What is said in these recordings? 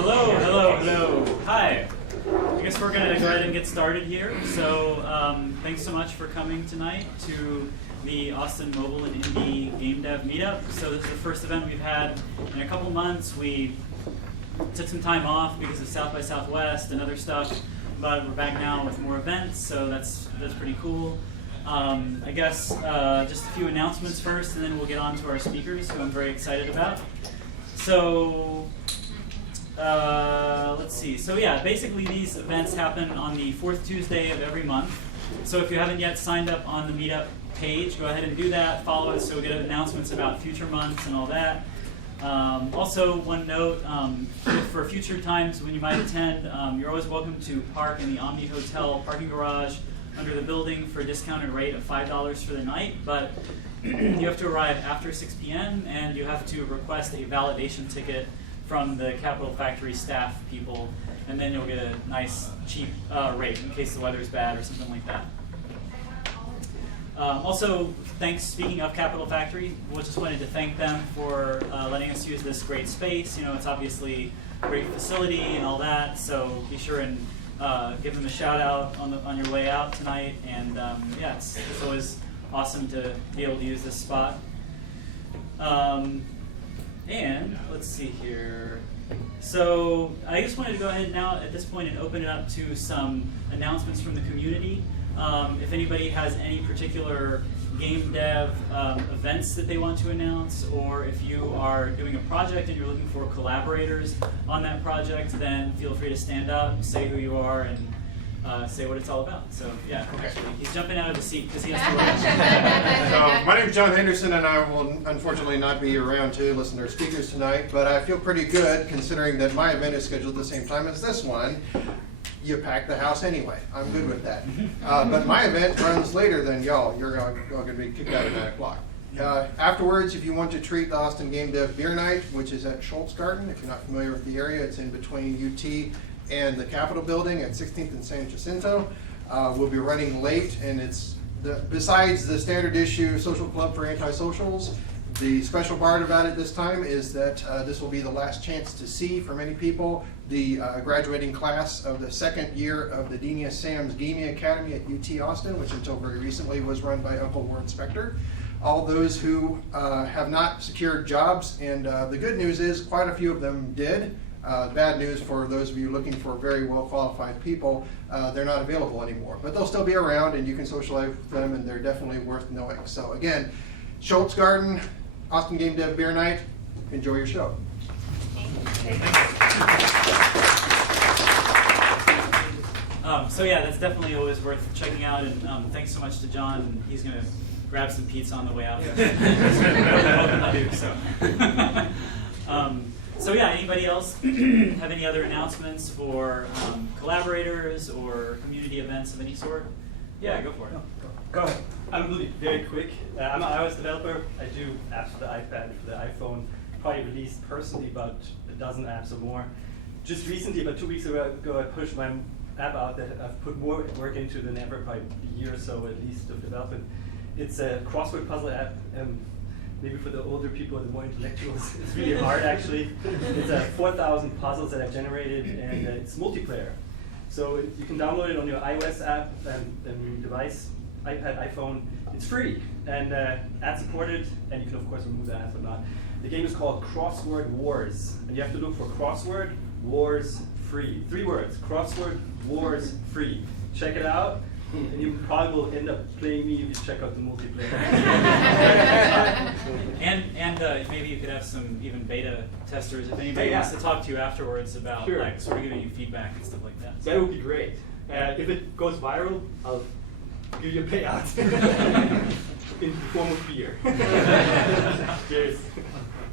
Hello. Hi. I guess we're going to go ahead and get started here. So thanks so much for coming tonight to the Austin Mobile and Indie Game Dev Meetup. So this is the first event we've had in a couple months. We took some time off because of South by Southwest and other stuff, but we're back now with more events, so that's pretty cool. I guess just a few announcements first, and then we'll get on to our speakers, who I'm very excited about. So let's see. So yeah, basically these events happen on the fourth Tuesday of every month. So if you haven't yet signed up on the Meetup page, go ahead and do that. Follow us so we'll get announcements about future months and all that. Also, one note, for future times when you might attend, you're always welcome to park in the Omni Hotel parking garage under the building for a discounted rate of $5 for the night, but you have to arrive after 6 p.m. and you have to request a validation ticket from the Capital Factory staff people, and then you'll get a nice, cheap rate in case the weather's bad or something like that. Also, speaking of Capital Factory, we just wanted to thank them for letting us use this great space. You know, it's obviously a great facility and all that, so be sure and give them a shout out on your way out tonight. And yeah, it's always awesome to be able to use this spot. And let's see here. So I just wanted to go ahead now at this point and open it up to some announcements from the community. If anybody has any particular game dev events that they want to announce, or if you are doing a project and you're looking for collaborators on that project, then feel free to stand up, say who you are, and say what it's all about. So yeah, actually, he's jumping out of the seat because he has to work. So my name is John Henderson, and I will unfortunately not be around to listen to our speakers tonight, but I feel pretty good considering that my event is scheduled at the same time as this one. You pack the house anyway. I'm good with that. But my event runs later than y'all. You're all going to be kicked out at 9 o'clock. Afterwards, if you want to treat the Austin Game Dev Beer Night, which is at Schultz Garden, if you're not familiar with the area, it's in between UT and the Capitol Building at 16th and San Jacinto. We'll be running late, and it's besides the standard issue Social Club for Antisocials, the special part about it this time is that this will be the last chance to see, for many people, the graduating class of the second year of the Denia Sam's Gaming Academy at UT Austin, which until very recently was run by Uncle Warren Spector. All those who have not secured jobs, and the good news is quite a few of them did. Bad news for those of you looking for very well qualified people, they're not available anymore. But they'll still be around, and you can socialize with them, and they're definitely worth knowing. So again, Schultz Garden, Austin Game Dev Beer Night. Enjoy your show. So yeah, that's definitely always worth checking out. And thanks so much to John. He's going to grab some pizza on the way out. So yeah, anybody else have any other announcements for collaborators or community events of any sort? Yeah, go for it. Go ahead. I'm really very quick. I'm an iOS developer. I do apps for the iPad and for the iPhone. Probably released personally about a dozen apps or more. Just recently, about 2 weeks ago, I pushed my app out that I've put more work into than ever, probably a year or so at least of development. It's a crossword puzzle app. Maybe for the older people, the more intellectuals, it's really hard actually. It's 4,000 puzzles that I've generated, and it's multiplayer. So you can download it on your iOS app and device, iPad, iPhone. It's free and ad supported, and you can of course remove the ads or not. The game is called Crossword Wars, and you have to look for Crossword Wars Free. 3 words, Crossword Wars Free. Check it out, and you probably will end up playing me if you check out the multiplayer. and maybe you could have some even beta testers if anybody wants to talk to you afterwards about like sort of giving you feedback and stuff like that. That would be great. If it goes viral, I'll give you a payout in the form of beer. Cheers.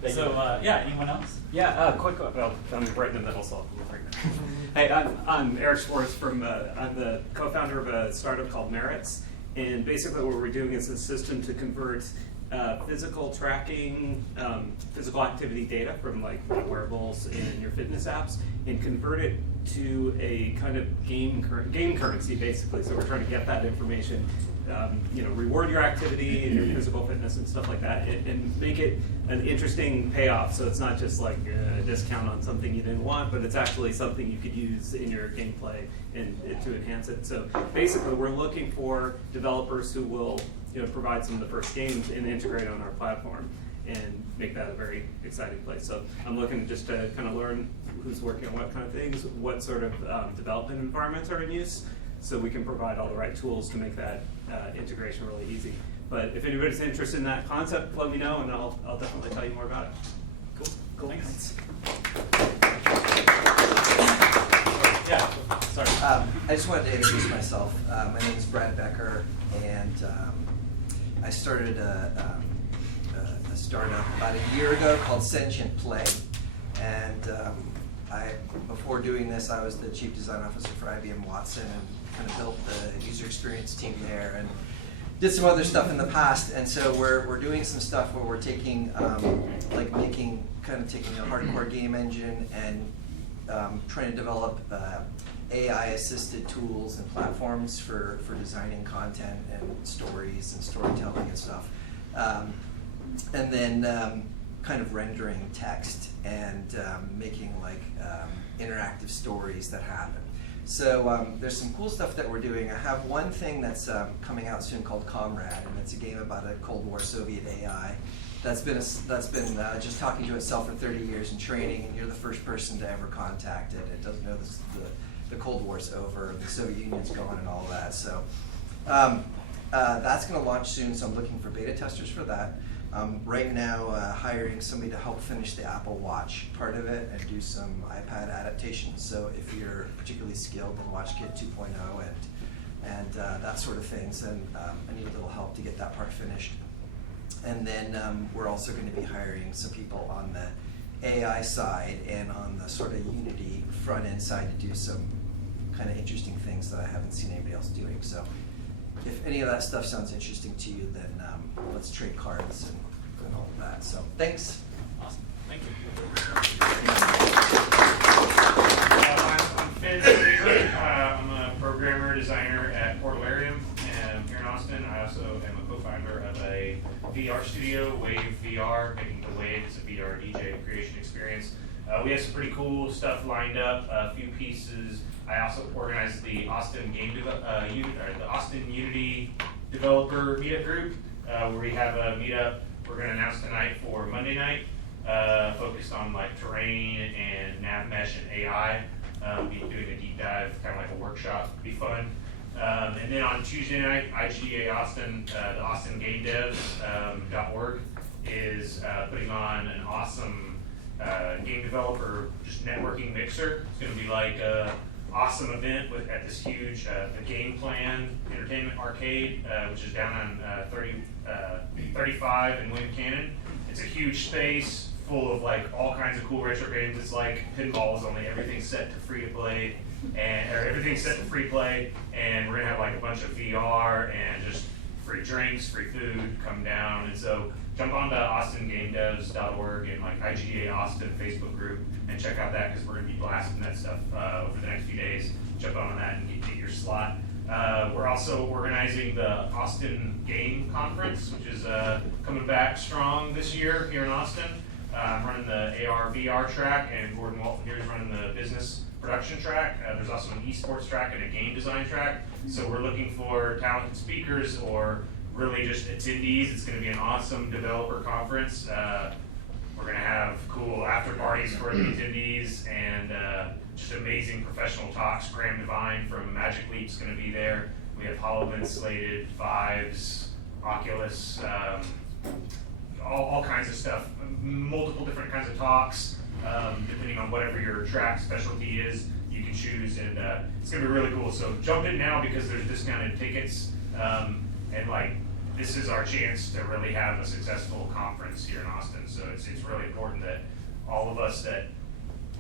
So yeah, anyone else? Yeah, quick. Well, I'm right in the middle, so I'll go right now. Hey, I'm Eric Schwartz I'm the co-founder of a startup called Merits, and basically what we're doing is a system to convert physical tracking, physical activity data from like wearables and your fitness apps, and convert it to a kind of game currency basically. So we're trying to get that information reward your activity and your physical fitness and stuff like that, and make it an interesting payoff. So it's not just like a discount on something you didn't want, but it's actually something you could use in your gameplay and to enhance it. So basically, we're looking for developers who will provide some of the first games and integrate on our platform and make that a very exciting place. So I'm looking just to kind of learn who's working on what kind of things, what sort of development environments are in use, so we can provide all the right tools to make that integration really easy. But if anybody's interested in that concept, let me know, and I'll definitely tell you more about it. Cool. Thanks. Yeah, sorry. I just wanted to introduce myself. My name is Brad Becker, and I started a startup about a year ago called Sentient Play. And before doing this, I was the chief design officer for IBM Watson and kind of built the user experience team there and did some other stuff in the past. And so we're doing some stuff where we're taking, taking a hardcore game engine and trying to develop AI-assisted tools and platforms for designing content and stories and storytelling and stuff. And then kind of rendering text and making interactive stories that happen. So there's some cool stuff that we're doing. I have one thing that's coming out soon called Comrade, and it's a game about a Cold War Soviet AI that's been just talking to itself for 30 years in training, and you're the first person to ever contact it. It doesn't know the Cold War's over, the Soviet Union's gone, and all of that. So that's going to launch soon. So I'm looking for beta testers for that. Right now, hiring somebody to help finish the Apple Watch part of it and do some iPad adaptations. So if you're particularly skilled in WatchKit 2.0 and that sort of things, then I need a little help to get that part finished. And then we're also going to be hiring some people on the AI side and on the sort of Unity front end side to do some kind of interesting things that I haven't seen anybody else doing. So if any of that stuff sounds interesting to you, then let's trade cards and all of that. So thanks. Awesome. Thank you. I'm Finn Steger. I'm a programmer designer at Portalarium here in Austin. I also am a co-founder of a VR studio, Wave VR, making the Wave as a VR DJ creation experience. We have some pretty cool stuff lined up, a few pieces. I also organize the Austin the Austin Unity Developer Meetup Group, where we have a meetup we're going to announce tonight for Monday night, focused on terrain and nav mesh and AI. Be doing a deep dive, kind of like a workshop. Be fun. And then on Tuesday night, IGA Austin, the Austin Game Devs.org is putting on an awesome game developer just networking mixer. It's going to be like a awesome event at this huge the Game Plan Entertainment Arcade, which is down on 35 in William Cannon. It's a huge space full of all kinds of cool retro games. It's like pinballs, only everything's set to free to play, and we're gonna have a bunch of VR and just free drinks, free food come down. And so jump on to AustinGameDevs.org and IGA Austin Facebook group and check out that, because we're going to be blasting that stuff over the next few days. Jump on that and get your slot. We're also organizing the Austin Game Conference, which is coming back strong this year here in Austin. I'm running the AR VR track, and Gordon Walton here is running the business production track. There's also an esports track and a game design track. So we're looking for talented speakers or really just attendees. It's going to be an awesome developer conference. We're going to have cool after parties for the attendees and just amazing professional talks. Graham Devine from Magic Leap's going to be there. We have HoloLens slated, Vives, Oculus, all kinds of stuff. Multiple different kinds of talks, depending on whatever your track specialty is, you can choose, and it's going to be really cool. So jump in now, because there's discounted tickets, and this is our chance to really have a successful conference here in Austin. So it's really important that all of us that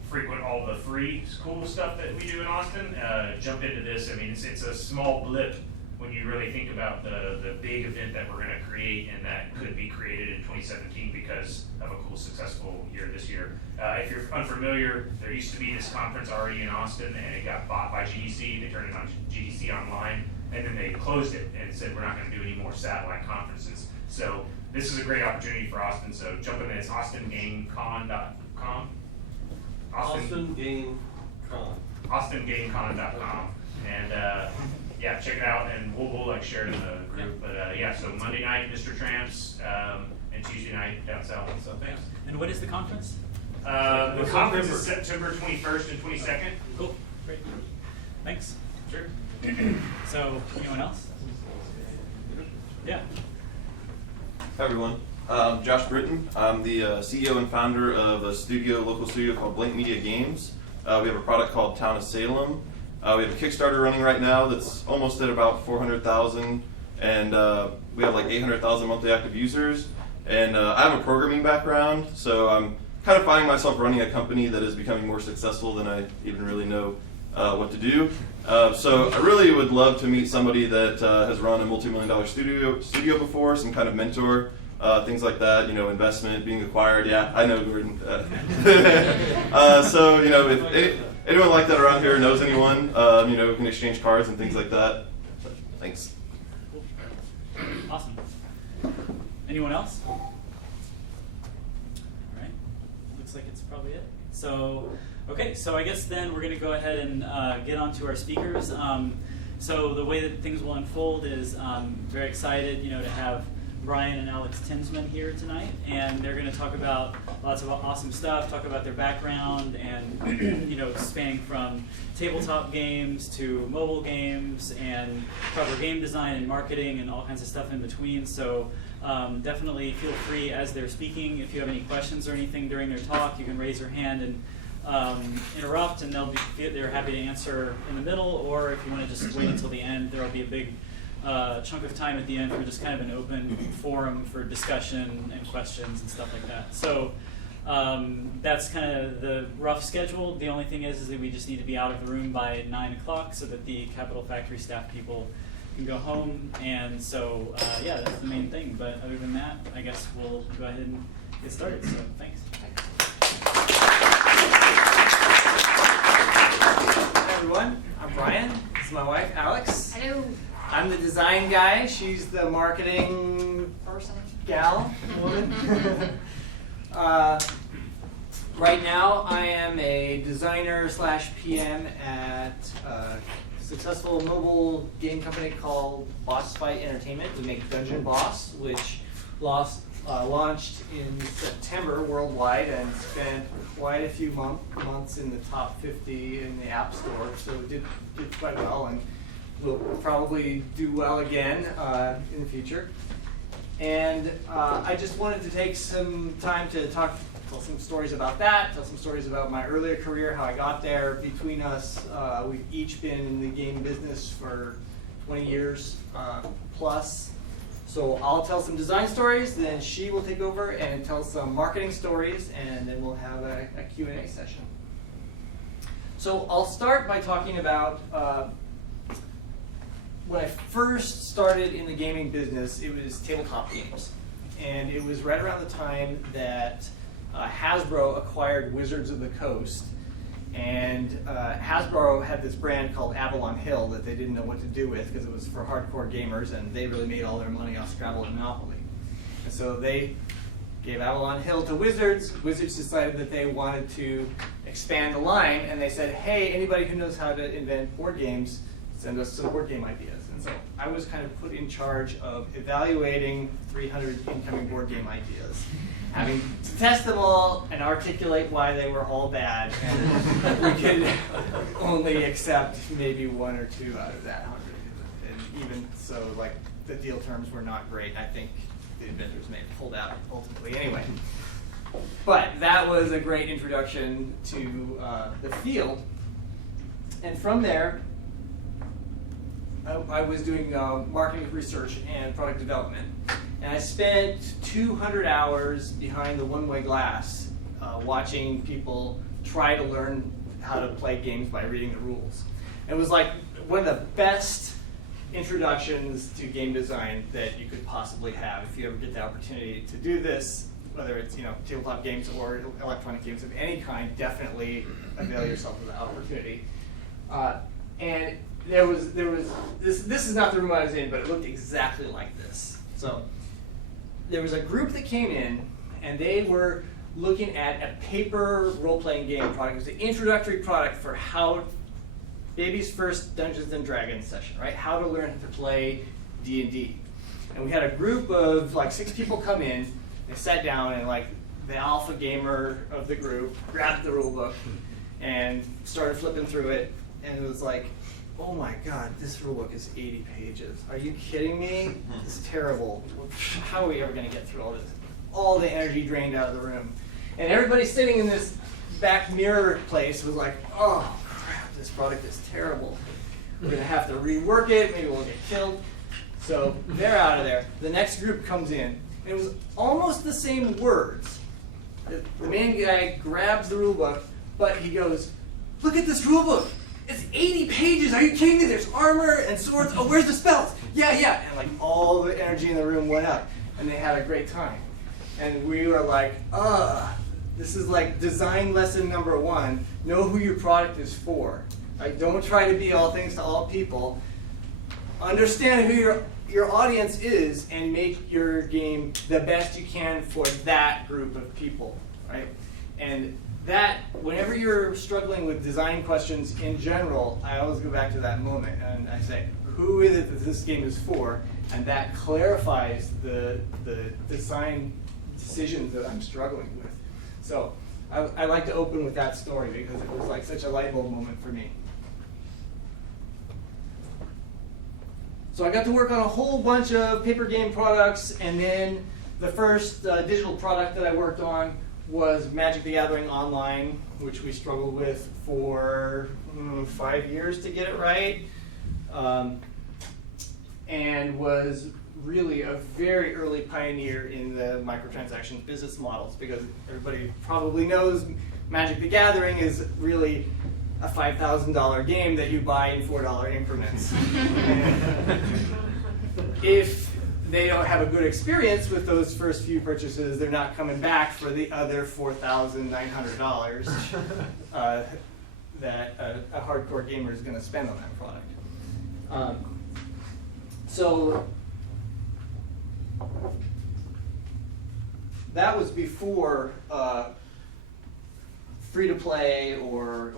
frequent all the free cool stuff that we do in Austin jump into this. I mean, it's a small blip when you really think about the big event that we're going to create, and that could be created in 2017 because of a cool, successful year this year. If you're unfamiliar, there used to be this conference already in Austin, and it got bought by GDC. They turned it on GDC Online, and then they closed it and said we're not going to do any more satellite conferences. So this is a great opportunity for Austin. So jump in. It's austingamecon.com. AustinGameCon.com, and yeah, check it out, and we'll like share it in the group. But yeah, so Monday night, Mr. Tramps, and Tuesday night down south. So thanks. And what is the conference? The conference is September 21st and 22nd. Cool, great. Thanks. Sure. So, anyone else? Yeah. Hi everyone, I'm Josh Britton. I'm the CEO and founder of a local studio called Blank Media Games. We have a product called Town of Salem. We have a Kickstarter running right now that's almost at about 400,000, and we have like 800,000 monthly active users. And I have a programming background, so I'm kind of finding myself running a company that is becoming more successful than I even really know what to do. So I really would love to meet somebody that has run a multi-million-dollar studio before, some kind of mentor, things like that, you know, investment, being acquired. Yeah, I know, Gordon. So, you know, if anyone like that around here knows anyone, you know, we can exchange cards and things like that. Thanks. Cool. Awesome. Anyone else? All right. Looks like it's probably it. So, okay, so I guess then we're going to go ahead and get on to our speakers. So the way that things will unfold is very excited, you know, to have Brian and Alex Tinsman here tonight, and they're going to talk about lots of awesome stuff, talk about their background, and you know, spanning from tabletop games to mobile games and proper game design and marketing and all kinds of stuff in between. So definitely feel free as they're speaking. If you have any questions or anything during their talk, you can raise your hand and interrupt, and they're happy to answer in the middle, or if you want to just wait until the end, there will be a big chunk of time at the end for just kind of an open forum for discussion and questions and stuff like that. So that's kind of the rough schedule. The only thing is that we just need to be out of the room by 9 o'clock so that the Capital Factory staff people can go home. And so, yeah, that's the main thing. But other than that, I guess we'll go ahead and get started. So thanks. Hi everyone, I'm Brian. This is my wife, Alex. Hello. I'm the design guy. She's the marketing Person. gal, woman. Right now, I am a designer / PM at a successful mobile game company called Boss Fight Entertainment. We make Dungeon Boss, which launched in September worldwide and spent quite a few months in the top 50 in the App Store. So it did quite well, and we'll probably do well again in the future. And I just wanted to take some time to tell some stories about that, tell some stories about my earlier career, how I got there. Between us, we've each been in the game business for 20 years plus. So I'll tell some design stories, then she will take over and tell some marketing stories, and then we'll have a Q&A session. So I'll start by talking about when I first started in the gaming business, it was tabletop games. And it was right around the time that Hasbro acquired Wizards of the Coast. And Hasbro had this brand called Avalon Hill that they didn't know what to do with because it was for hardcore gamers, and they really made all their money off Scrabble and Monopoly. And so they gave Avalon Hill to Wizards. Wizards decided that they wanted to expand the line, and they said, hey, anybody who knows how to invent board games, send us some board game ideas. And so I was kind of put in charge of evaluating 300 incoming board game ideas, having to test them all and articulate why they were all bad. And we could only accept maybe 1 or 2 out of that 100. And even so, like, the deal terms were not great. I think the inventors may have pulled out ultimately anyway. But that was a great introduction to the field. And from there, I was doing marketing research and product development. And I spent 200 hours behind the one-way glass watching people try to learn how to play games by reading the rules. It was like one of the best introductions to game design that you could possibly have if you ever get the opportunity to do this, whether it's tabletop games or electronic games of any kind. Definitely avail yourself of the opportunity. And there was this is not the room I was in, but it looked exactly like this. So there was a group that came in, and they were looking at a paper role-playing game product. It was the introductory product for how baby's first Dungeons and Dragons session, right? How to learn to play D&D. And we had a group of like 6 people come in. They sat down, and like the alpha gamer of the group grabbed the rule book and started flipping through it, and it was like, oh my god, this rule book is 80 pages. Are you kidding me? This is terrible. How are we ever going to get through all this? All the energy drained out of the room. And everybody sitting in this back mirror place was like, oh crap, this product is terrible. We're going to have to rework it, maybe we'll get killed. So they're out of there. The next group comes in. It was almost the same words. The main guy grabs the rule book, but he goes, look at this rule book. It's 80 pages. Are you kidding me? There's armor and swords. Oh, where's the spells? Yeah. And like all the energy in the room went up, and they had a great time. And we were like, this is like design lesson number 1. Know who your product is for. Like, don't try to be all things to all people. Understand who your audience is, and make your game the best you can for that group of people, right? And that, whenever you're struggling with design questions in general, I always go back to that moment and I say, who is it that this game is for? And that clarifies the design decisions that I'm struggling with. So I like to open with that story because it was like such a light bulb moment for me. So I got to work on a whole bunch of paper game products, and then the first digital product that I worked on was Magic the Gathering Online, which we struggled with for 5 years to get it right, and was really a very early pioneer in the microtransaction business models, because everybody probably knows Magic the Gathering is really a $5,000 game that you buy in $4 increments. If they don't have a good experience with those first few purchases, they're not coming back for the other $4,900 that a hardcore gamer is going to spend on that product. So that was before free-to-play or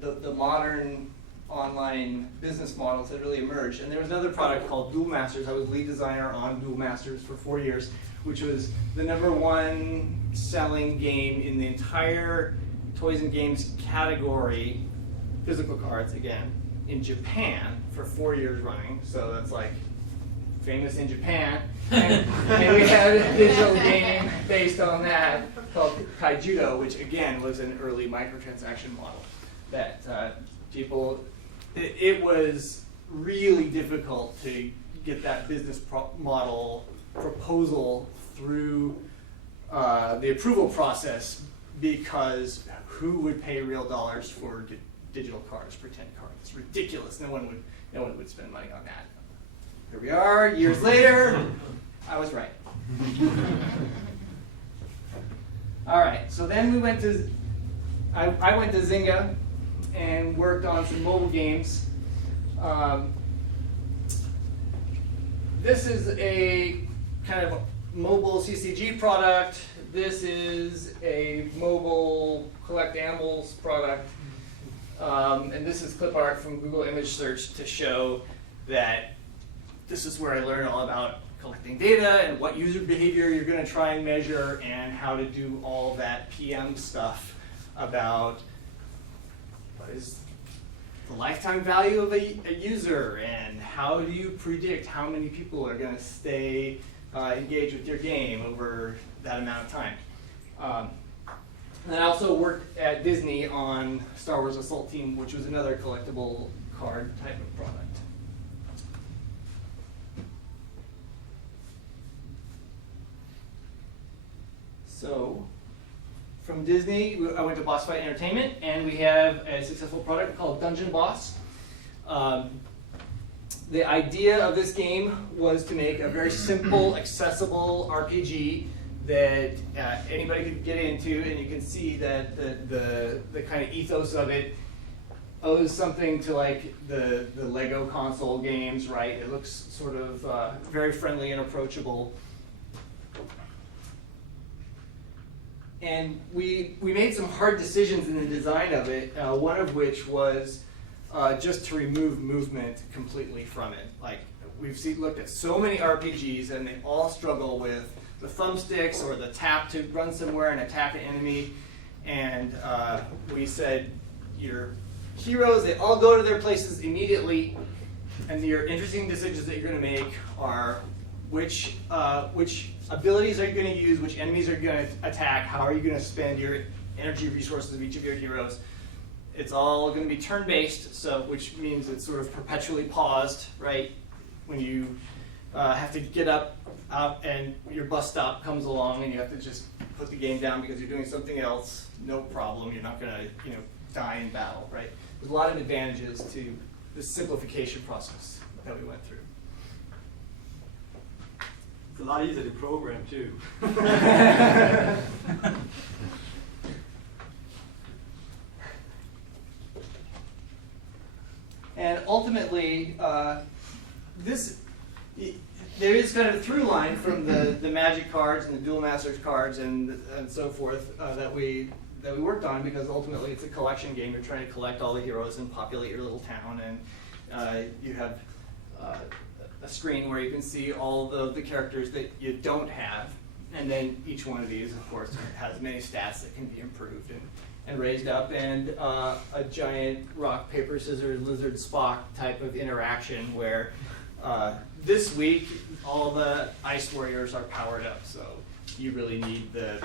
the modern online business models that really emerged. And there was another product called Duel Masters. I was lead designer on Duel Masters for 4 years, which was the #1 selling game in the entire toys and games category, physical cards again, in Japan for 4 years running. So that's like famous in Japan. And we had a digital game based on that called Kaijudo, which again was an early microtransaction model that it was really difficult to get that business model proposal through the approval process, because who would pay real dollars for digital cards, pretend cards? It's ridiculous. No one would spend money on that. Here we are, years later. I was right. All right, so then we went to, I went to Zynga and worked on some mobile games. This is a kind of mobile CCG product. This is a mobile collect animals product. And this is clip art from Google Image Search to show that this is where I learned all about collecting data and what user behavior you're going to try and measure, and how to do all that PM stuff about what is the lifetime value of a user, and how do you predict how many people are going to stay engaged with your game over that amount of time. And I also worked at Disney on Star Wars Assault Team, which was another collectible card type of product. So, from Disney, I went to Boss Fight Entertainment, and we have a successful product called Dungeon Boss. The idea of this game was to make a very simple, accessible RPG that anybody could get into, and you can see that the kind of ethos of it owes something to like the Lego console games, right? It looks sort of very friendly and approachable. And we made some hard decisions in the design of it, one of which was just to remove movement completely from it. Like, looked at so many RPGs, and they all struggle with the thumbsticks or the tap to run somewhere and attack an enemy. And we said, your heroes, they all go to their places immediately, and your interesting decisions that you're going to make are which abilities are you going to use, which enemies are you going to attack, how are you going to spend your energy resources of each of your heroes. It's all going to be turn-based, so which means it's sort of perpetually paused, right? When you have to get up and your bus stop comes along and you have to just put the game down because you're doing something else, no problem. You're not going to die in battle, right? There's a lot of advantages to this simplification process that we went through. It's a lot easier to program too. And ultimately, there is kind of a through line from the Magic cards and the Duel Masters cards and so forth that we worked on, because ultimately it's a collection game. You're trying to collect all the heroes and populate your little town, and you have a screen where you can see all the characters that you don't have, and then each one of these, of course, has many stats that can be improved and raised up, and a giant rock, paper, scissors, lizard, Spock type of interaction where this week all the ice warriors are powered up, so you really need the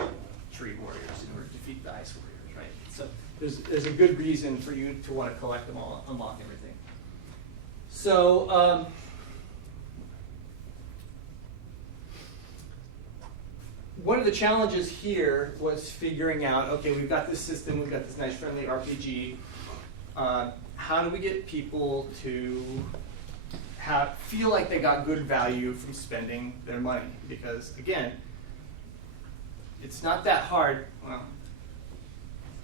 tree warriors in order to defeat the ice warriors, right? So there's a good reason for you to want to collect them all, unlock everything. So one of the challenges here was figuring out, okay, we've got this system, we've got this nice friendly RPG. How do we get people to feel like they got good value from spending their money? Because again, it's not that hard. Well,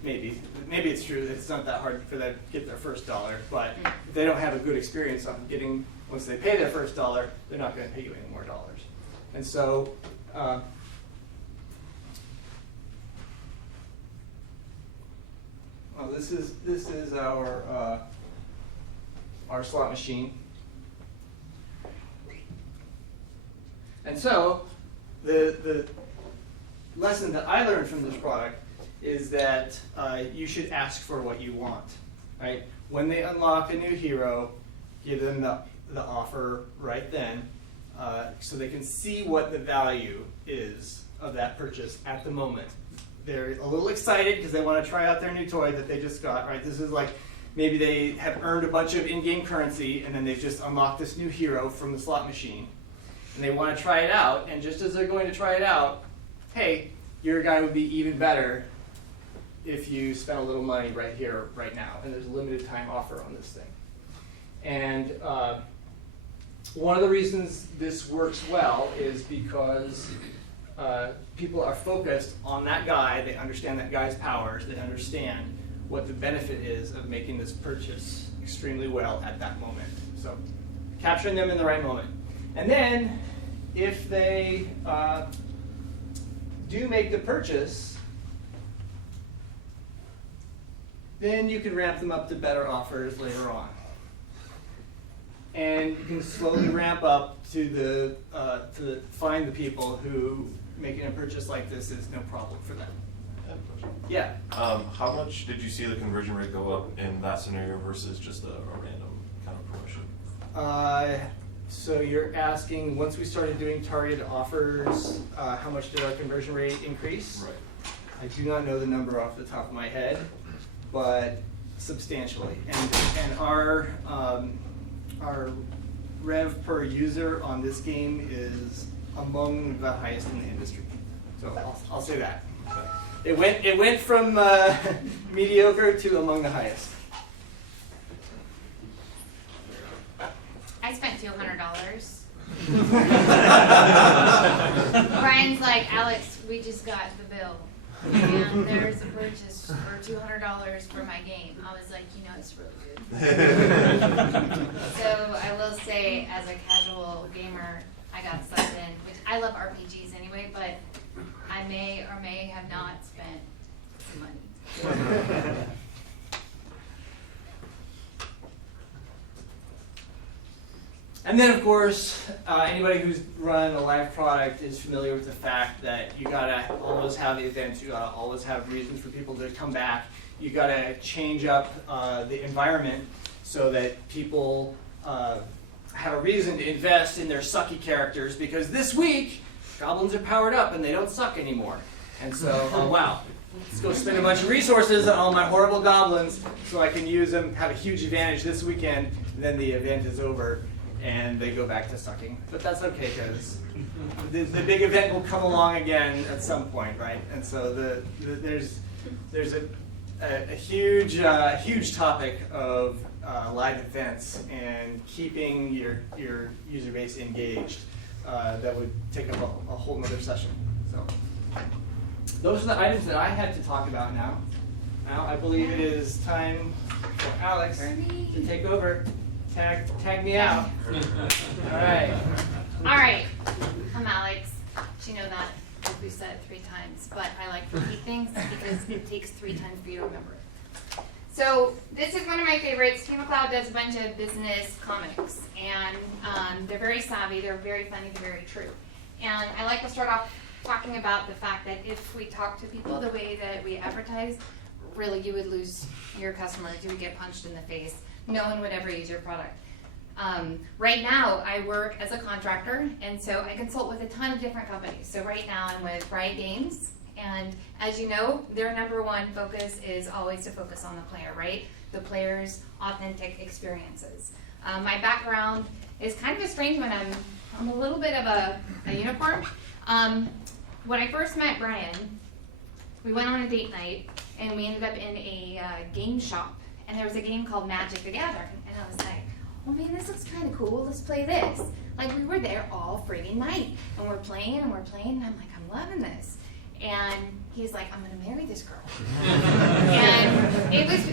maybe it's true that it's not that hard for them to get their first dollar, but if they don't have a good experience on getting, once they pay their first dollar, they're not going to pay you any more dollars. And so well, this is our slot machine, and so the lesson that I learned from this product is that you should ask for what you want, right? When they unlock a new hero, give them the offer right then, so they can see what the value is of that purchase at the moment. They're a little excited because they want to try out their new toy that they just got, right? This is like, maybe they have earned a bunch of in-game currency and then they've just unlocked this new hero from the slot machine. And they want to try it out, and just as they're going to try it out, hey, your guy would be even better if you spent a little money right here, right now. And there's a limited time offer on this thing. And one of the reasons this works well is because people are focused on that guy, they understand that guy's powers, they understand what the benefit is of making this purchase extremely well at that moment. So capturing them in the right moment. And then if they do make the purchase, then you can ramp them up to better offers later on. And you can slowly ramp up to find the people who making a purchase like this is no problem for them. I have a question. Yeah. How much did you see the conversion rate go up in that scenario versus just a random kind of promotion? So you're asking, once we started doing targeted offers, how much did our conversion rate increase? Right. I do not know the number off the top of my head, but substantially. And our rev per user on this game is among the highest in the industry. So I'll say that. It went from mediocre to among the highest. I spent $200. Brian's like, Alex, we just got the bill. and there's a purchase for $200 for my game. I was like, it's really good. So I will say, as a casual gamer, I got sucked in, which I love RPGs anyway, but I may or may have not spent some money. And then, of course, anybody who's run a live product is familiar with the fact that you gotta always have the events, you gotta always have reasons for people to come back. You gotta change up the environment so that people have a reason to invest in their sucky characters, because this week, goblins are powered up and they don't suck anymore. And so, wow, let's go spend a bunch of resources on all my horrible goblins so I can use them, have a huge advantage this weekend, and then the event is over and they go back to sucking. But that's okay, because the big event will come along again at some point, right? And so there's a huge topic of live events and keeping your user base engaged that would take up a whole nother session. So those are the items that I had to talk about now. Now I believe it is time for Alex to take over. Tag me out. All right. All right. I'm Alex. You know that, because we said it 3 times, but I like to repeat things because it takes 3 times for you to remember it. So this is one of my favorites. Team McLeod does a bunch of business comics, and they're very savvy, they're very funny, they're very true. And I like to start off talking about the fact that if we talk to people the way that we advertise, really you would lose your customers, you would get punched in the face. No one would ever use your product. Right now, I work as a contractor, and so I consult with a ton of different companies. So right now, I'm with Riot Games, and as you know, their #1 focus is always to focus on the player, right? The player's authentic experiences. My background is kind of a strange one. I'm a little bit of a unicorn. When I first met Brian, we went on a date night, and we ended up in a game shop. And there was a game called Magic the Gathering. And I was like, oh man, this looks kind of cool. Let's play this. Like, we were there all friggin' night. And we're playing, and I'm like, I'm loving this. And he's like, I'm going to marry this girl. And it was,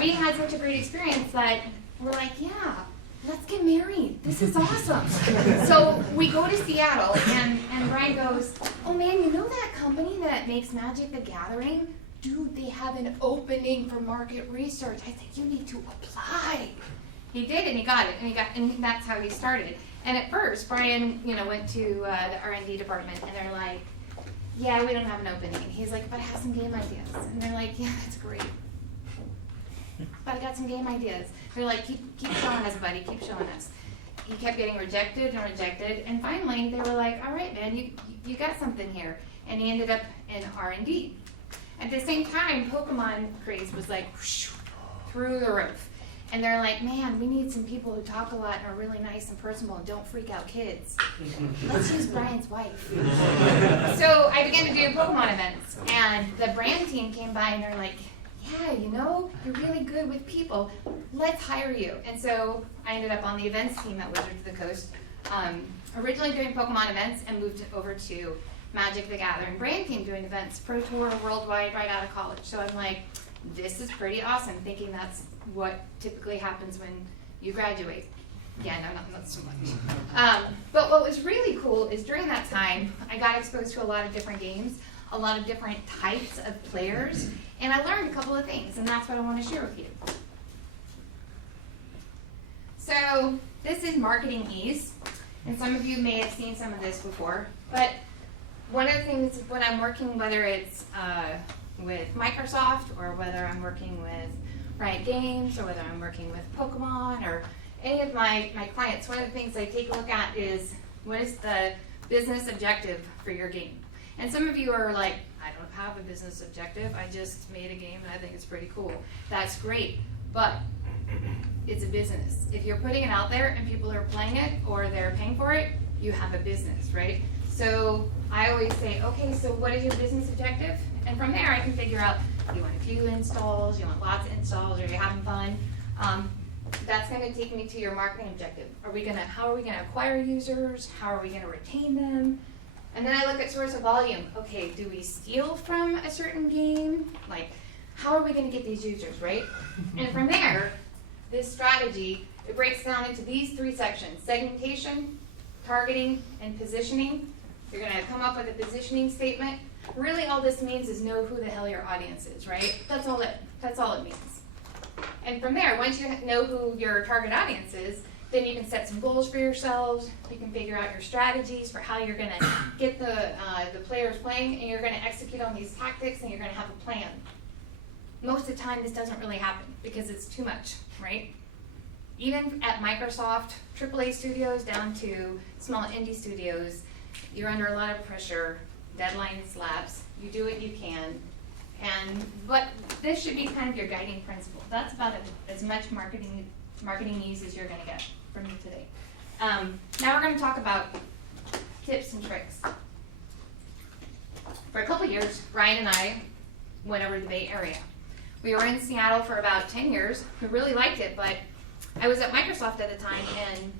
we had such a great experience that we're like, yeah, let's get married. This is awesome. So we go to Seattle, and Brian goes, oh man, you know that company that makes Magic the Gathering? Dude, they have an opening for market research. I think you need to apply. He did, and he got it, and that's how he started. And at first, Brian, went to the R&D department, and they're like, yeah, we don't have an opening. And he's like, but I have some game ideas. And they're like, yeah, that's great. But I got some game ideas. They're like, keep showing us, buddy, keep showing us. He kept getting rejected, and finally, they were like, all right, man, you got something here. And he ended up in R&D. At the same time, Pokémon craze was like whoosh, through the roof. And they're like, man, we need some people who talk a lot and are really nice and personable and don't freak out kids. Let's use Brian's wife. So I began to do Pokémon events. And the brand team came by and they're like, yeah, you're really good with people. Let's hire you. And so I ended up on the events team at Wizards of the Coast, originally doing Pokémon events, and moved over to Magic the Gathering brand team doing events, Pro Tour, worldwide, right out of college. So I'm like, this is pretty awesome, thinking that's what typically happens when you graduate. Yeah, no, not so much. But what was really cool is during that time, I got exposed to a lot of different games, a lot of different types of players, and I learned a couple of things, and that's what I want to share with you. So this is marketing ease, and some of you may have seen some of this before, but one of the things when I'm working, whether it's with Microsoft or whether I'm working with Riot Games or whether I'm working with Pokémon or any of my clients, one of the things I take a look at is what is the business objective for your game. And some of you are like, I don't have a business objective, I just made a game and I think it's pretty cool. That's great, but it's a business. If you're putting it out there and people are playing it or they're paying for it, you have a business, right? So I always say, okay, so what is your business objective? And from there I can figure out, you want a few installs, you want lots of installs, are you having fun? That's going to take me to your marketing objective. How are we going to acquire users? How are we going to retain them? And then I look at source of volume. Okay, do we steal from a certain game? Like, how are we going to get these users, right? And from there, this strategy, it breaks down into these 3 sections: segmentation, targeting, and positioning. You're going to come up with a positioning statement. Really, all this means is know who the hell your audience is, right? That's all it means. And from there, once you know who your target audience is, then you can set some goals for yourselves. You can figure out your strategies for how you're going to get the players playing, and you're going to execute on these tactics, and you're going to have a plan. Most of the time, this doesn't really happen because it's too much, right? Even at Microsoft, AAA studios down to small indie studios, you're under a lot of pressure, deadlines lapse, you do what you can, but this should be kind of your guiding principle. That's about as much marketing news as you're going to get from me today. Now we're going to talk about tips and tricks. For a couple years, Brian and I went over to the Bay Area. We were in Seattle for about 10 years. We really liked it, but I was at Microsoft at the time, and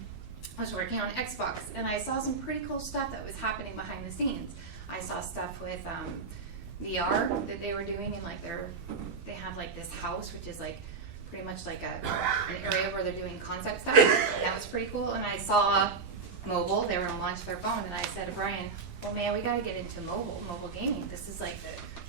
I was working on Xbox, and I saw some pretty cool stuff that was happening behind the scenes. I saw stuff with VR that they were doing, and like they have like this house, which is like pretty much like an area where they're doing concept stuff. That was pretty cool. And I saw mobile. They were going to launch their phone, and I said to Brian, well, man, we got to get into mobile gaming. This is like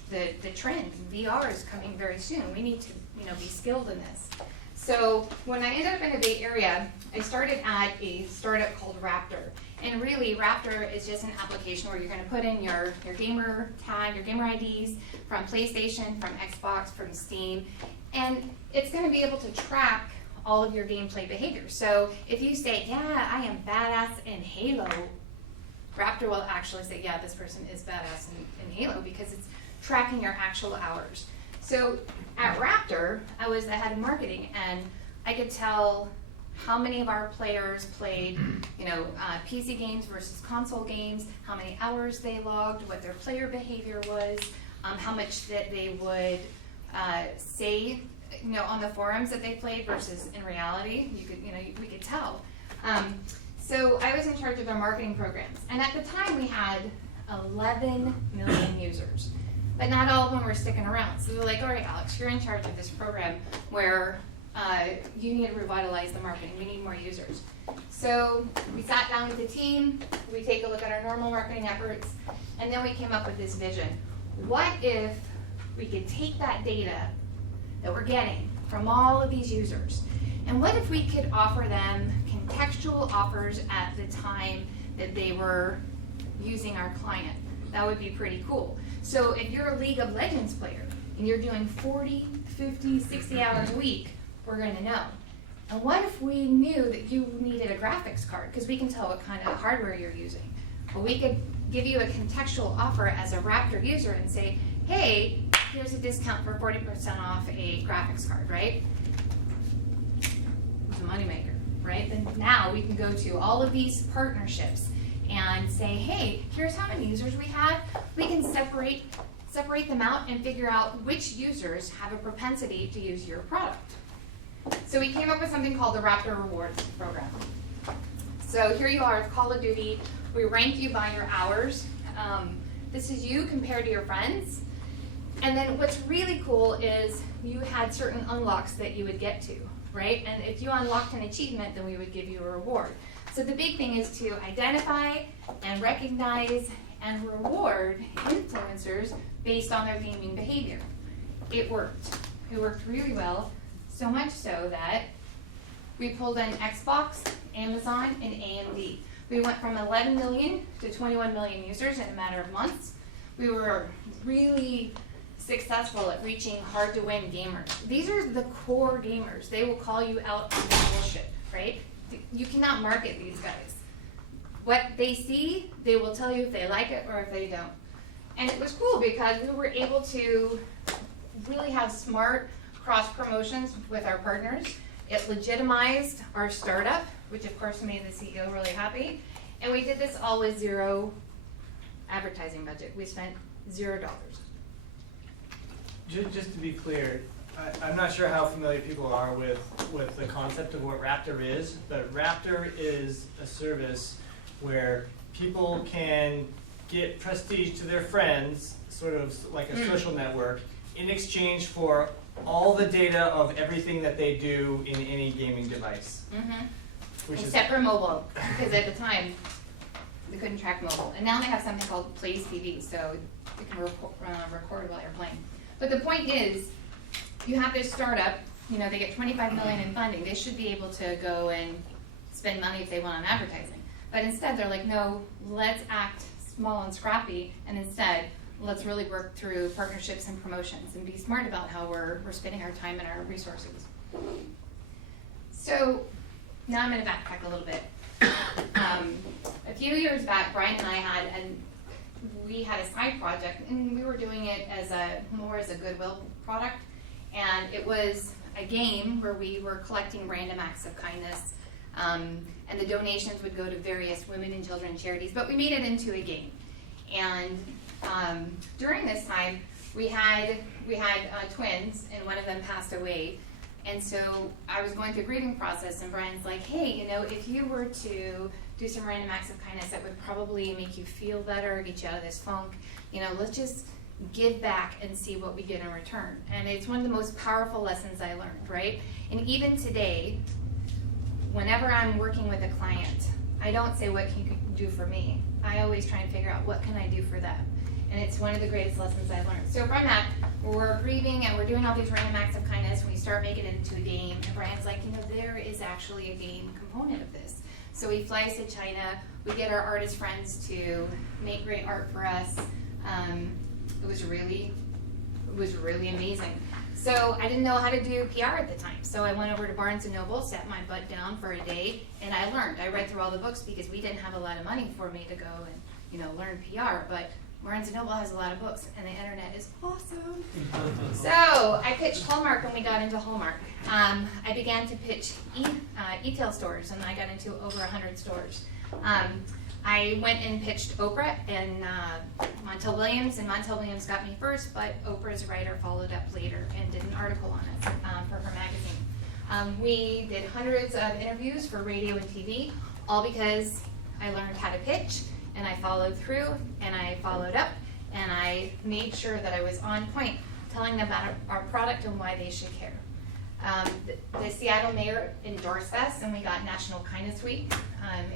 the trend. VR is coming very soon. We need to be skilled in this. So when I ended up in the Bay Area, I started at a startup called Raptor. And really, Raptor is just an application where you're going to put in your gamer tag, your gamer IDs from PlayStation, from Xbox, from Steam, and it's going to be able to track all of your gameplay behavior. So if you say, yeah, I am badass in Halo, Raptor will actually say, yeah, this person is badass in Halo, because it's tracking your actual hours. So at Raptor, I was the head of marketing, and I could tell how many of our players played, PC games versus console games, how many hours they logged, what their player behavior was, how much that they would say, on the forums that they played versus in reality. We could tell. So I was in charge of our marketing programs, and at the time we had 11 million users. But not all of them were sticking around. So they're like, all right, Alex, you're in charge of this program where you need to revitalize the marketing. We need more users. So we sat down with the team, we take a look at our normal marketing efforts, and then we came up with this vision. What if we could take that data that we're getting from all of these users, and what if we could offer them contextual offers at the time that they were using our client? That would be pretty cool. So if you're a League of Legends player and you're doing 40, 50, 60 hours a week, we're going to know. And what if we knew that you needed a graphics card? Because we can tell what kind of hardware you're using. Well, we could give you a contextual offer as a Raptor user and say, hey, here's a discount for 40% off a graphics card, right? It's a moneymaker, right? Then now we can go to all of these partnerships and say, hey, here's how many users we have. We can separate them out and figure out which users have a propensity to use your product. So we came up with something called the Raptor Rewards program. So here you are with Call of Duty. We rank you by your hours. This is you compared to your friends. And then what's really cool is you had certain unlocks that you would get to, right? And if you unlocked an achievement, then we would give you a reward. So the big thing is to identify and recognize and reward influencers based on their gaming behavior. It worked. It worked really well, so much so that we pulled in Xbox, Amazon, and AMD. We went from 11 million to 21 million users in a matter of months. We were really successful at reaching hard-to-win gamers. These are the core gamers. They will call you out on their bullshit, right? You cannot market these guys. What they see, they will tell you if they like it or if they don't. And it was cool because we were able to really have smart cross-promotions with our partners. It legitimized our startup, which of course made the CEO really happy. And we did this all with zero advertising budget. We spent $0. Just to be clear, I'm not sure how familiar people are with the concept of what Raptor is, but Raptor is a service where people can get prestige to their friends, sort of like a social network, in exchange for all the data of everything that they do in any gaming device. Which Except for mobile, because at the time, they couldn't track mobile. And now they have something called Plays TV, so you can record while you're playing. But the point is, you have this startup, you know, they get $25 million in funding. They should be able to go and spend money if they want on advertising. But instead, they're like, no, let's act small and scrappy, and instead, let's really work through partnerships and promotions and be smart about how we're spending our time and our resources. So now I'm going to backtrack a little bit. A few years back, Brian and I we had a side project, and we were doing it as more as a goodwill product, and it was a game where we were collecting random acts of kindness, and the donations would go to various women and children charities, but we made it into a game. And during this time, we had twins, and one of them passed away. And so I was going through a grieving process, and Brian's like, hey, you know, if you were to do some random acts of kindness that would probably make you feel better, get you out of this funk, you know, let's just give back and see what we get in return. And it's one of the most powerful lessons I learned, right? And even today, whenever I'm working with a client, I don't say, what can you do for me? I always try and figure out, what can I do for them? And it's one of the greatest lessons I've learned. So from that, we're grieving and we're doing all these random acts of kindness, and we start making it into a game. And Brian's like, you know, there is actually a game component of this. So he flies to China. We get our artist friends to make great art for us. It was really amazing. So I didn't know how to do PR at the time. So I went over to Barnes & Noble, sat my butt down for a day, and I learned. I read through all the books because we didn't have a lot of money for me to go and, you know, learn PR. But Barnes & Noble has a lot of books, and the internet is awesome. So I pitched Hallmark when we got into Hallmark. I began to pitch e-tail stores, and I got into over 100 stores. I went and pitched Oprah and Montel Williams, and Montel Williams got me first, but Oprah's writer followed up later and did an article on it for her magazine. We did hundreds of interviews for radio and TV, all because I learned how to pitch, and I followed through, and I followed up, and I made sure that I was on point, telling them about our product and why they should care. The Seattle mayor endorsed us, and we got National Kindness Week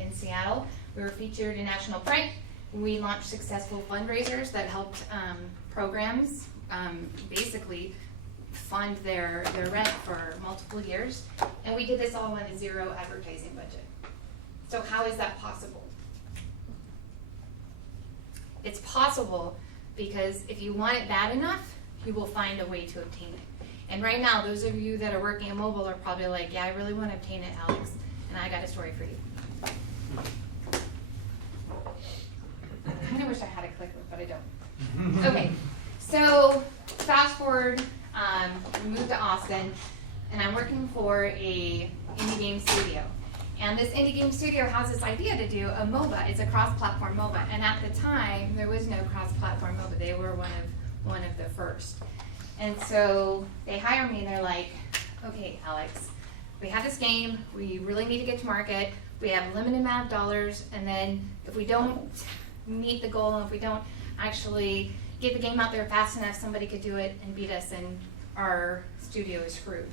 in Seattle. We were featured in national print. We launched successful fundraisers that helped programs basically fund their rent for multiple years. And we did this all with a zero advertising budget. So how is that possible? It's possible because if you want it bad enough, you will find a way to obtain it. And right now, those of you that are working in mobile are probably like, yeah, I really want to obtain it, Alex, and I got a story for you. I kind of wish I had a clicker, but I don't. Okay, so fast forward, we moved to Austin, and I'm working for a indie game studio. And this indie game studio has this idea to do a MOBA. It's a cross-platform MOBA. And at the time, there was no cross-platform MOBA. They were one of the first. And so they hire me, and they're like, okay, Alex, we have this game. We really need to get to market. We have a limited amount of dollars. And then if we don't meet the goal, and if we don't actually get the game out there fast enough, somebody could do it and beat us, and our studio is screwed.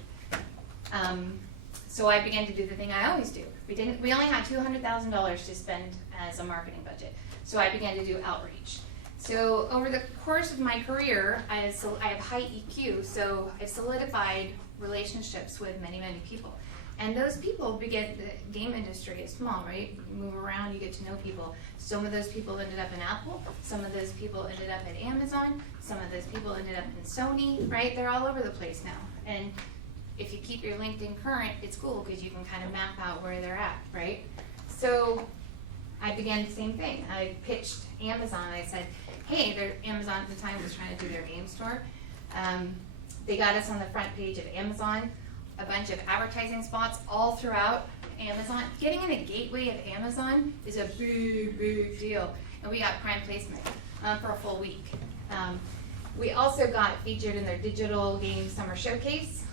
So I began to do the thing I always do. We only had $200,000 to spend as a marketing budget. So I began to do outreach. So over the course of my career, I have high EQ, so I've solidified relationships with many, many people. And those people the game industry is small, right? You move around, you get to know people. Some of those people ended up in Apple, some of those people ended up at Amazon, some of those people ended up in Sony, right? They're all over the place now. And if you keep your LinkedIn current, it's cool because you can kind of map out where they're at, right? So I began the same thing. I pitched Amazon. I said, hey, Amazon at the time was trying to do their game store. They got us on the front page of Amazon, a bunch of advertising spots all throughout Amazon. Getting in a gateway of Amazon is a big, big deal. And we got prime placement for a full week. We also got featured in their digital game summer showcase.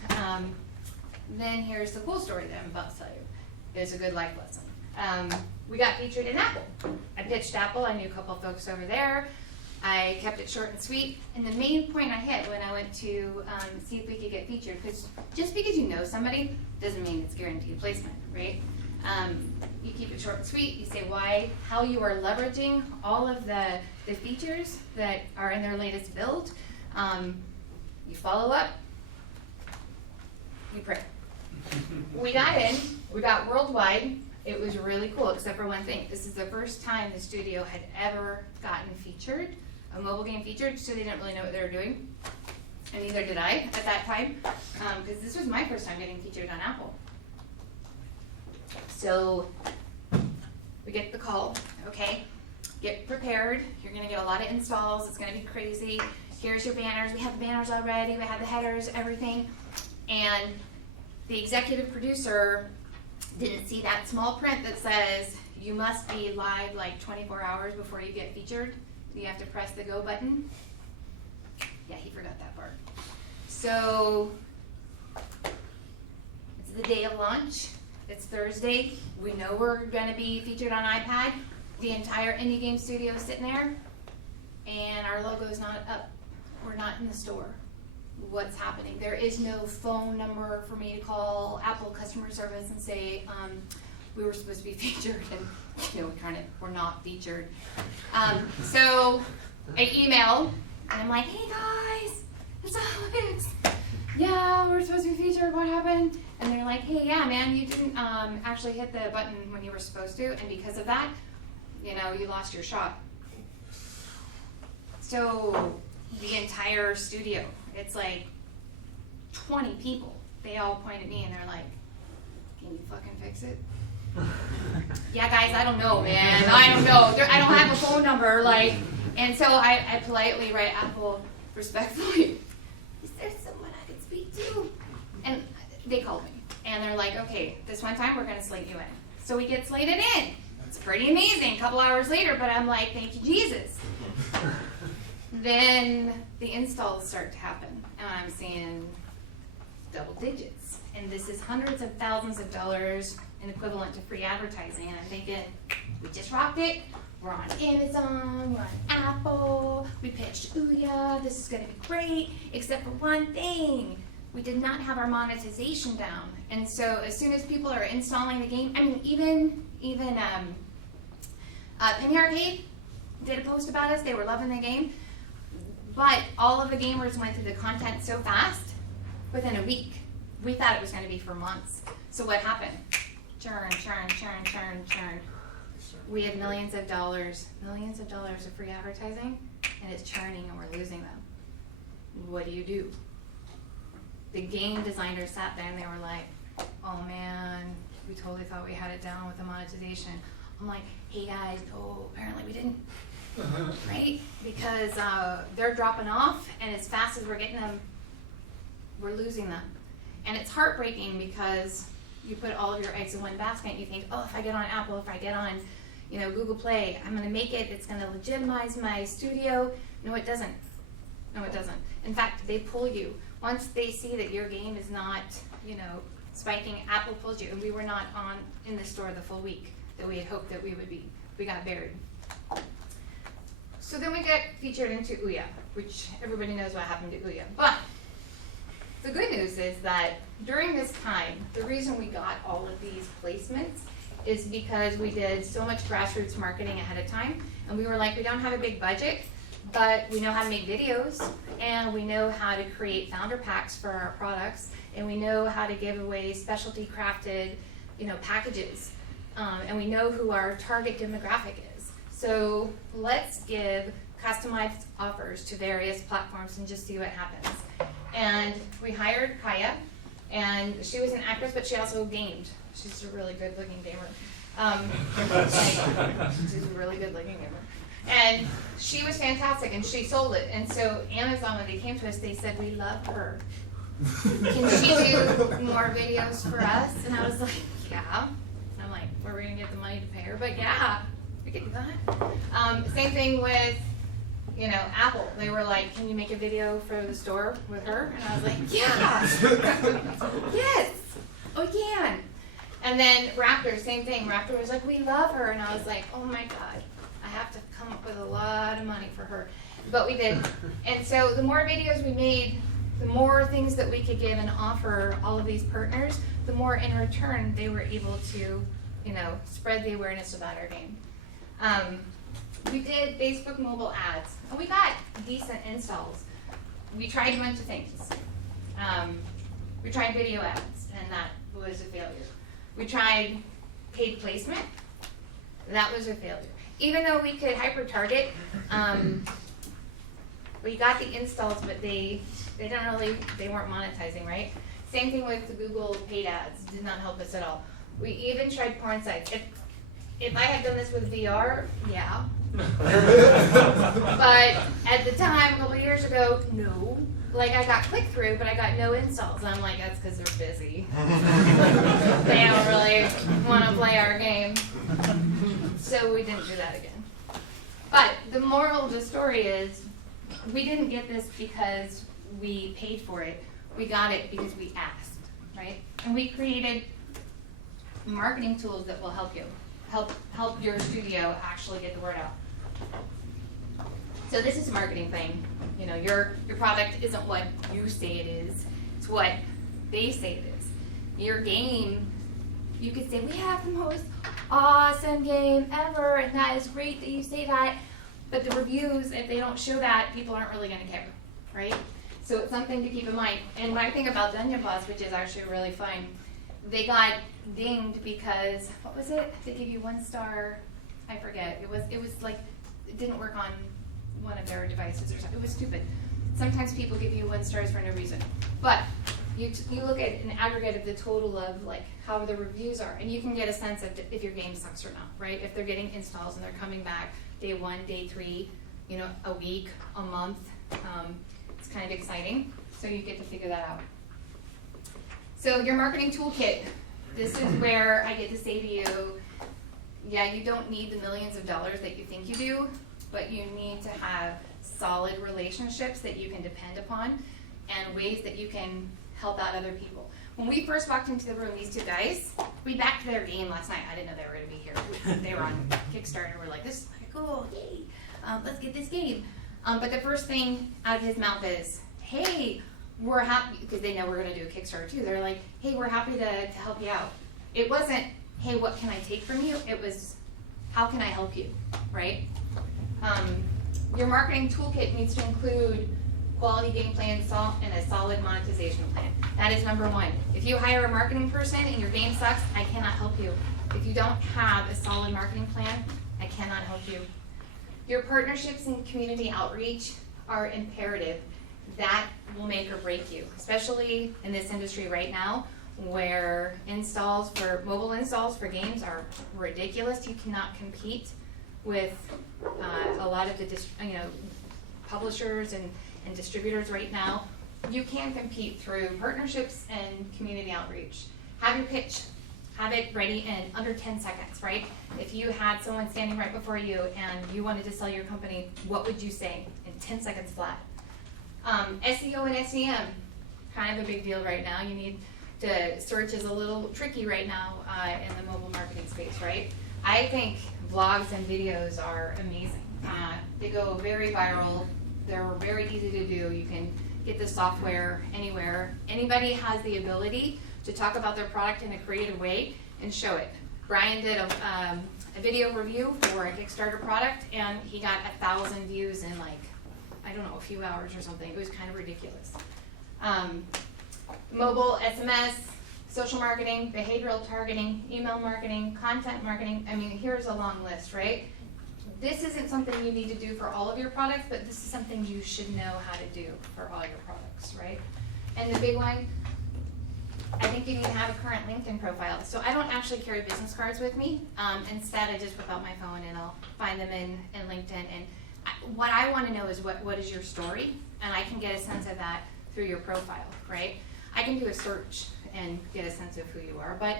Then here's the cool story that I'm about to tell you. It's a good life lesson. we got featured in Apple. I pitched Apple, I knew a couple of folks over there. I kept it short and sweet, and the main point I hit when I went to see if we could get featured, because just because you know somebody doesn't mean it's guaranteed placement, right? You keep it short and sweet, you say why, how you are leveraging all of the features that are in their latest build. You follow up, you pray. We got in, we got worldwide. It was really cool, except for one thing. This is the first time the studio had ever gotten featured, a mobile game featured, so they didn't really know what they were doing. And neither did I at that time, because this was my first time getting featured on Apple. So we get the call, okay, get prepared. You're gonna get a lot of installs, it's gonna be crazy. Here's your banners, we have the banners already, we have the headers, everything. And the executive producer didn't see that small print that says you must be live like 24 hours before you get featured. You have to press the go button. Yeah, he forgot that part. So it's the day of launch. It's Thursday. We know we're going to be featured on iPad. The entire indie game studio is sitting there, and our logo's not up. We're not in the store. What's happening? There is no phone number for me to call Apple customer service and say we were supposed to be featured, and we're not featured. So I email, and I'm like, hey guys, it's Alex. Yeah, we're supposed to be featured. What happened? And they're like, hey, yeah, man, you didn't actually hit the button when you were supposed to, and because of that, you lost your shot. So the entire studio, it's like 20 people. They all point at me and they're like, can you fucking fix it? Yeah, guys, I don't know, man. I don't know. I don't have a phone number. And so I politely write Apple respectfully, is there someone I could speak to? And they called me. And they're like, okay, this one time we're going to slate you in. So we get slated in. It's pretty amazing. A couple hours later, but I'm like, thank you, Jesus. Then the installs start to happen, and I'm seeing double digits. And this is hundreds of thousands of dollars in equivalent to free advertising. And I'm thinking, we just rocked it. We're on Amazon, we're on Apple, we pitched Ouya, this is gonna be great, except for one thing. We did not have our monetization down. And so as soon as people are installing the game, I mean, even Penny Arcade did a post about us, they were loving the game. But all of the gamers went through the content so fast, within a week. We thought it was going to be for months. So what happened? Churn. We had millions of dollars of free advertising, and it's churning and we're losing them. What do you do? The game designers sat there and they were like, oh man, we totally thought we had it down with the monetization. I'm like, hey guys, no, apparently we didn't. Right? Because they're dropping off, and as fast as we're getting them, we're losing them. And it's heartbreaking because you put all of your eggs in one basket and you think, oh, if I get on Apple, if I get on Google Play, I'm going to make it, it's going to legitimize my studio. No, it doesn't. In fact, they pull you. Once they see that your game is not, spiking, Apple pulls you, and we were not in the store the full week that we had hoped that we would be. We got buried. So then we get featured into Ouya, which everybody knows what happened to Ouya. But the good news is that during this time, the reason we got all of these placements is because we did so much grassroots marketing ahead of time, and we were like, we don't have a big budget, but we know how to make videos, and we know how to create founder packs for our products, and we know how to give away specialty crafted, packages, and we know who our target demographic is. So let's give customized offers to various platforms and just see what happens. And we hired Kaya, and she was an actress, but she also gamed. She's a really good-looking gamer. She's a really good-looking gamer. And she was fantastic, and she sold it. And so Amazon, when they came to us, they said, we love her. Can she do more videos for us? And I was like, yeah. And I'm like, where are we going to get the money to pay her? But yeah, we could do that. Same thing with, Apple. They were like, can you make a video for the store with her? And I was like, yeah. Yes, we can. And then Raptor, same thing. Raptor was like, we love her. And I was like, oh my God, I have to come up with a lot of money for her. But we did. And so the more videos we made, the more things that we could give and offer all of these partners, the more in return they were able to, you know, spread the awareness about our game. We did Facebook mobile ads, and we got decent installs. We tried a bunch of things. We tried video ads, and that was a failure. We tried paid placement. That was a failure. Even though we could hyper-target, we got the installs, but they weren't monetizing, right? Same thing with the Google paid ads. Did not help us at all. We even tried porn sites. If I had done this with VR, yeah. But at the time, a couple of years ago, no. Like, I got click-through, but I got no installs. I'm like, that's because they're busy. They don't really want to play our game. So we didn't do that again. But the moral of the story is, we didn't get this because we paid for it. We got it because we asked, right? And we created marketing tools that will help you, help your studio actually get the word out. So this is a marketing thing. You know, your product isn't what you say it is. It's what they say it is. Your game, you could say, we have the most awesome game ever, and that is great that you say that. But the reviews, if they don't show that, people aren't really going to care, right? So it's something to keep in mind. And when I think about Dungeon Boss, which is actually really fun, they got dinged because, what was it? They gave you 1 star, I forget. It was like, it didn't work on one of their devices or something. It was stupid. Sometimes people give you 1 stars for no reason. But you look at an aggregate of the total of like how the reviews are, and you can get a sense of if your game sucks or not, right? If they're getting installs and they're coming back day 1, day 3, you know, a week, a month. It's kind of exciting. So you get to figure that out. So your marketing toolkit. This is where I get to say to you, yeah, you don't need the millions of dollars that you think you do, but you need to have solid relationships that you can depend upon and ways that you can help out other people. When we first walked into the room, these two guys, we backed their game last night. I didn't know they were going to be here. They were on Kickstarter. We're like, this is cool, yay, let's get this game. But the first thing out of his mouth is, hey, we're happy, because they know we're going to do a Kickstarter too. They're like, hey, we're happy to help you out. It wasn't, hey, what can I take from you? It was, how can I help you, right? Your marketing toolkit needs to include quality game plan and a solid monetization plan. That is number 1. If you hire a marketing person and your game sucks, I cannot help you. If you don't have a solid marketing plan, I cannot help you. Your partnerships and community outreach are imperative. That will make or break you, especially in this industry right now where mobile installs for games are ridiculous. You cannot compete with a lot of the publishers and distributors right now. You can compete through partnerships and community outreach. Have your pitch. Have it ready in under 10 seconds, right? If you had someone standing right before you and you wanted to sell your company, what would you say in 10 seconds flat? SEO and SEM, kind of a big deal right now. You need to, search is a little tricky right now in the mobile marketing space, right? I think vlogs and videos are amazing. They go very viral. They're very easy to do. You can get the software anywhere. Anybody has the ability to talk about their product in a creative way and show it. Brian did a video review for a Kickstarter product, and he got 1,000 views in like, I don't know, a few hours or something. It was kind of ridiculous. Mobile, SMS, social marketing, behavioral targeting, email marketing, content marketing. I mean, here's a long list, right? This isn't something you need to do for all of your products, but this is something you should know how to do for all your products, right? And the big one, I think you need to have a current LinkedIn profile. So I don't actually carry business cards with me. Instead, I just whip out my phone and I'll find them in LinkedIn. And what I want to know is what is your story? And I can get a sense of that through your profile, right? I can do a search and get a sense of who you are. But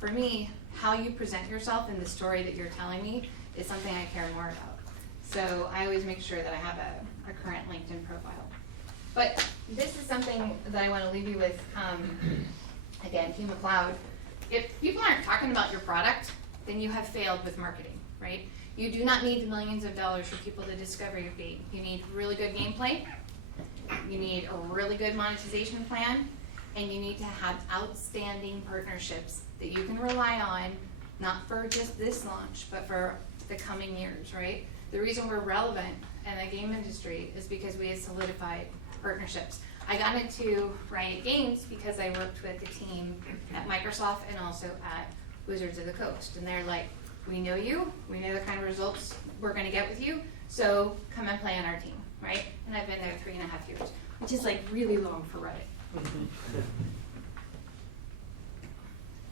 for me, how you present yourself and the story that you're telling me is something I care more about. So I always make sure that I have a current LinkedIn profile. But this is something that I want to leave you with. Again, Hugh McLeod, if people aren't talking about your product, then you have failed with marketing, right? You do not need the millions of dollars for people to discover your game. You need really good gameplay, you need a really good monetization plan, and you need to have outstanding partnerships that you can rely on, not for just this launch, but for the coming years, right? The reason we're relevant in the game industry is because we have solidified partnerships. I got into Riot Games because I worked with the team at Microsoft and also at Wizards of the Coast. And they're like, we know you, we know the kind of results we're gonna get with you, so come and play on our team, right? And I've been there 3.5 years, which is like really long for Riot.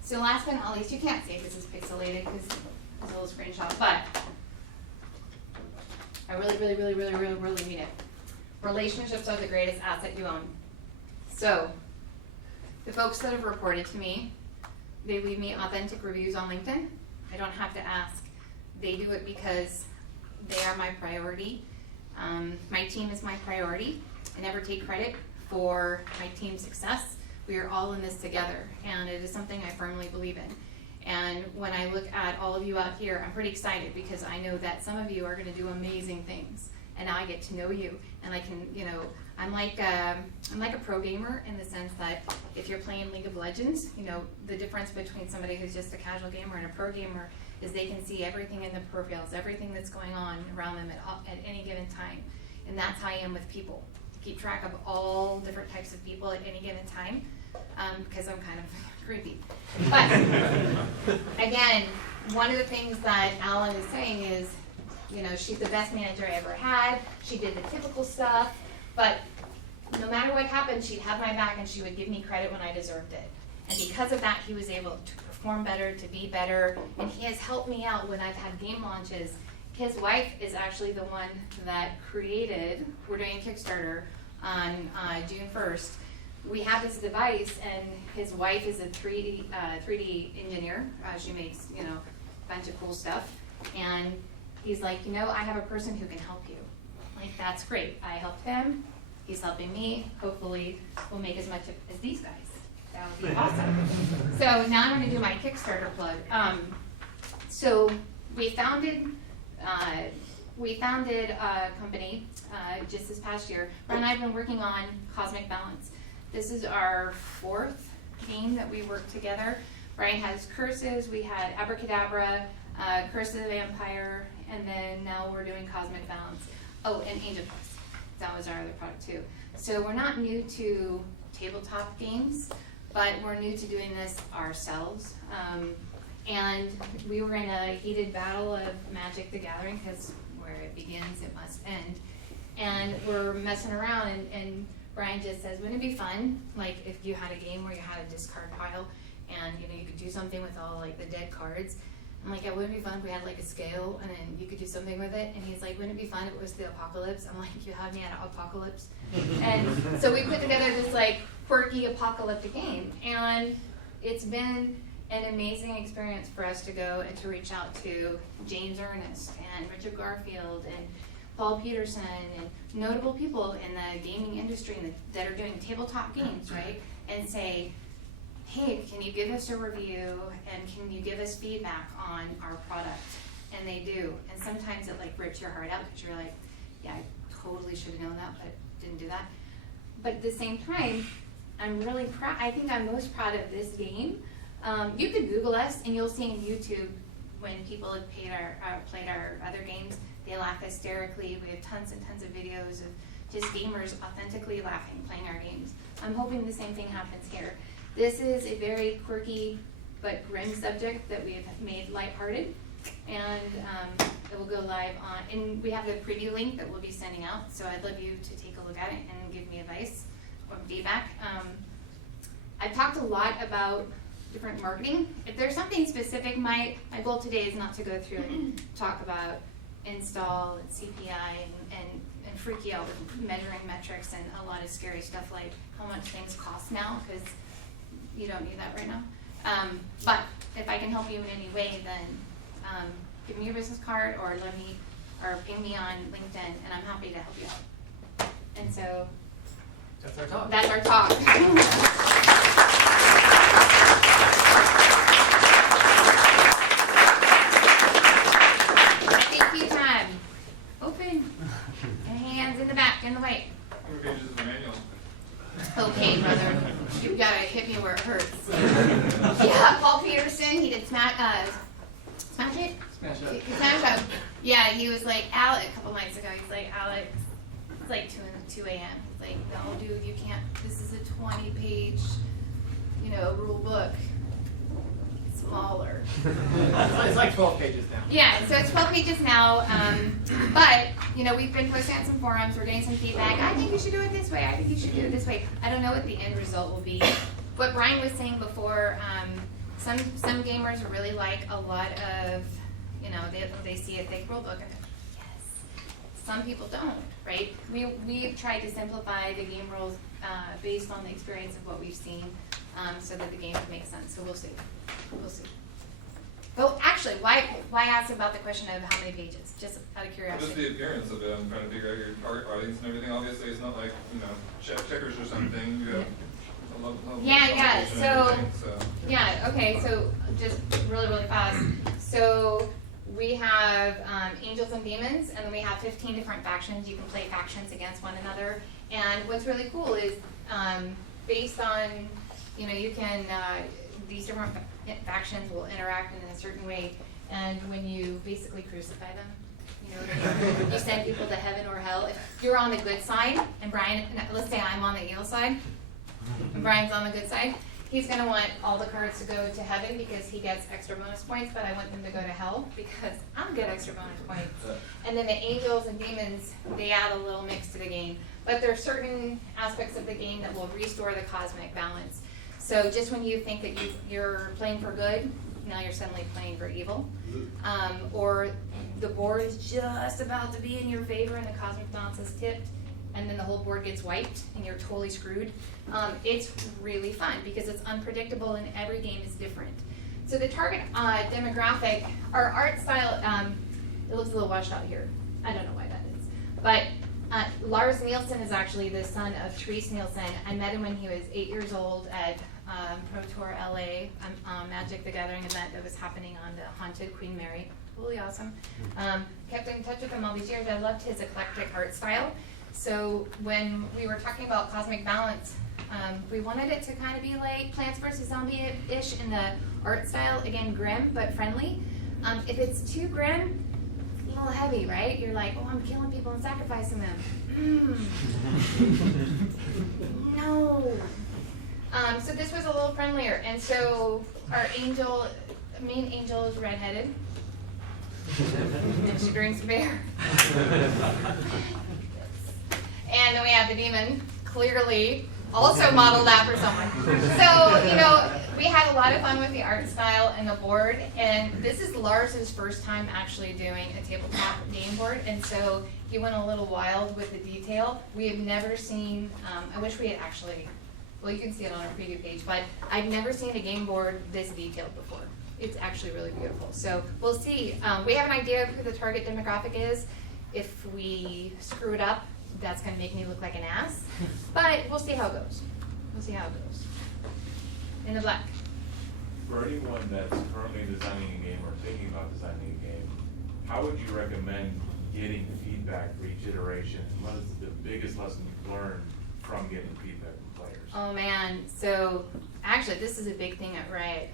So last but not least, you can't see this is pixelated because it's a little screenshot, but I really mean it. Relationships are the greatest asset you own. So, the folks that have reported to me, they leave me authentic reviews on LinkedIn. I don't have to ask. They do it because they are my priority. My team is my priority. I never take credit for my team's success. We are all in this together, and it is something I firmly believe in. And when I look at all of you out here, I'm pretty excited because I know that some of you are going to do amazing things. And now I get to know you, and I can, I'm like a pro gamer in the sense that if you're playing League of Legends, the difference between somebody who's just a casual gamer and a pro gamer is they can see everything in the peripherals, everything that's going on around them at any given time. And that's how I am with people. Keep track of all different types of people at any given time, because I'm kind of creepy. But again, one of the things that Alan is saying is, she's the best manager I ever had. She did the typical stuff, but no matter what happened, she'd have my back and she would give me credit when I deserved it. And because of that, he was able to perform better, to be better, and he has helped me out when I've had game launches. His wife is actually the one that created, we're doing a Kickstarter on June 1st. We have this device, and his wife is a 3D engineer. She makes, a bunch of cool stuff. And he's like, I have a person who can help you. Like, that's great. I helped him. He's helping me. Hopefully, we'll make as much as these guys. That would be awesome. So now I'm going to do my Kickstarter plug. So we founded a company just this past year. Brian and I have been working on Cosmic Balance. This is our 4th game that we worked together. Brian has Curses, we had Abracadabra, Curse of the Vampire, and then now we're doing Cosmic Balance. Oh, and Angel Dust. That was our other product too. So we're not new to tabletop games, but we're new to doing this ourselves. And we were in a heated battle of Magic the Gathering, because where it begins, it must end. And we're messing around, and Brian just says, wouldn't it be fun, like if you had a game where you had a discard pile, and you could do something with all like the dead cards. I'm like, yeah, wouldn't it be fun if we had like a scale, and then you could do something with it? And he's like, wouldn't it be fun if it was the apocalypse? I'm like, you have me at apocalypse. And so we put together this like quirky apocalyptic game, and it's been an amazing experience for us to go and to reach out to James Ernest and Richard Garfield and Paul Peterson and notable people in the gaming industry that are doing tabletop games, right? And say, hey, can you give us a review and can you give us feedback on our product? And they do. And sometimes it like rips your heart out because you're like, yeah, I totally should have known that, but didn't do that. But at the same time, I'm really proud. I think I'm most proud of this game. You could Google us and you'll see on YouTube when people have played our other games, they laugh hysterically. We have tons and tons of videos of just gamers authentically laughing, playing our games. I'm hoping the same thing happens here. This is a very quirky but grim subject that we have made lighthearted, and it will go live on, and we have the preview link that we'll be sending out, so I'd love you to take a look at it and give me advice or feedback. I've talked a lot about different marketing. If there's something specific, my goal today is not to go through and talk about install and CPI and freak you out with measuring metrics and a lot of scary stuff like how much things cost now, because you don't need that right now. But if I can help you in any way, then give me your business card or ping me on LinkedIn, and I'm happy to help you out. And so That's our talk. That's our talk. the back, in the white. How many pages is the manual? Okay, brother, you gotta hit me where it hurts. Yeah, Paul Peterson, he did Smash It? Smash Up. Smash Up. Yeah, he was like, Alex, a couple nights ago, he's like, Alex, it's like 2 a.m. He's like, no, dude, you can't, this is a 20-page, rule book. Smaller. It's like 12 pages now. Yeah, so it's 12 pages now, but, we've been posting on some forums, we're getting some feedback. I think you should do it this way, I think you should do it this way. I don't know what the end result will be. What Brian was saying before, some gamers really like a lot of, they see a thick rule book and they're like, yes. Some people don't, right? We've tried to simplify the game rules based on the experience of what we've seen, so that the game can make sense, so we'll see. We'll see. Well, actually, why ask about the question of how many pages? Just out of curiosity. Just the appearance of it. I'm trying to figure out your target audience and everything. Obviously, it's not like, checkers or something. You have a level of Yeah. competition and So, everything, so. yeah. Okay. So, just really, really fast. So, we have angels and demons, and then we have 15 different factions. You can play factions against one another. And what's really cool is based on, you can these different factions will interact in a certain way, and when you basically crucify them, you send people to heaven or hell. If you're on the good side, and Brian, let's say I'm on the evil side, and Brian's on the good side, he's going to want all the cards to go to heaven because he gets extra bonus points, but I want them to go to hell because I'm get extra bonus points. And then the angels and demons, they add a little mix to the game. But there are certain aspects of the game that will restore the cosmic balance. So just when you think that you're playing for good, now you're suddenly playing for evil. Or the board is just about to be in your favor and the cosmic balance is tipped, and then the whole board gets wiped and you're totally screwed. It's really fun because it's unpredictable and every game is different. So the target demographic, our art style, it looks a little washed out here. I don't know why that is. But Lars Nielsen is actually the son of Therese Nielsen. I met him when he was 8 years old at Pro Tour LA, Magic the Gathering event that was happening on the Haunted Queen Mary. Really awesome. Kept in touch with him all these years. I loved his eclectic art style. So when we were talking about cosmic balance, we wanted it to kind of be like Plants vs. Zombie-ish in the art style. Again, grim but friendly. If it's too grim, a little heavy, right? You're like, oh, I'm killing people and sacrificing them. No. So this was a little friendlier. And so our main angel is redheaded. And she drinks beer. And then we have the demon, clearly also modeled after someone. So, we had a lot of fun with the art style and the board, and this is Lars's first time actually doing a tabletop game board, and so he went a little wild with the detail. We have never seen, I wish we had actually, well, you can see it on our preview page, but I've never seen a game board this detailed before. It's actually really beautiful. So we'll see. We have an idea of who the target demographic is. If we screw it up, that's going to make me look like an ass. But we'll see how it goes. We'll see how it goes. In the black. For anyone that's currently designing a game or thinking about designing a game, how would you recommend getting feedback for each iteration? What is the biggest lesson you've learned from getting feedback from players? Oh man, so actually this is a big thing at Riot.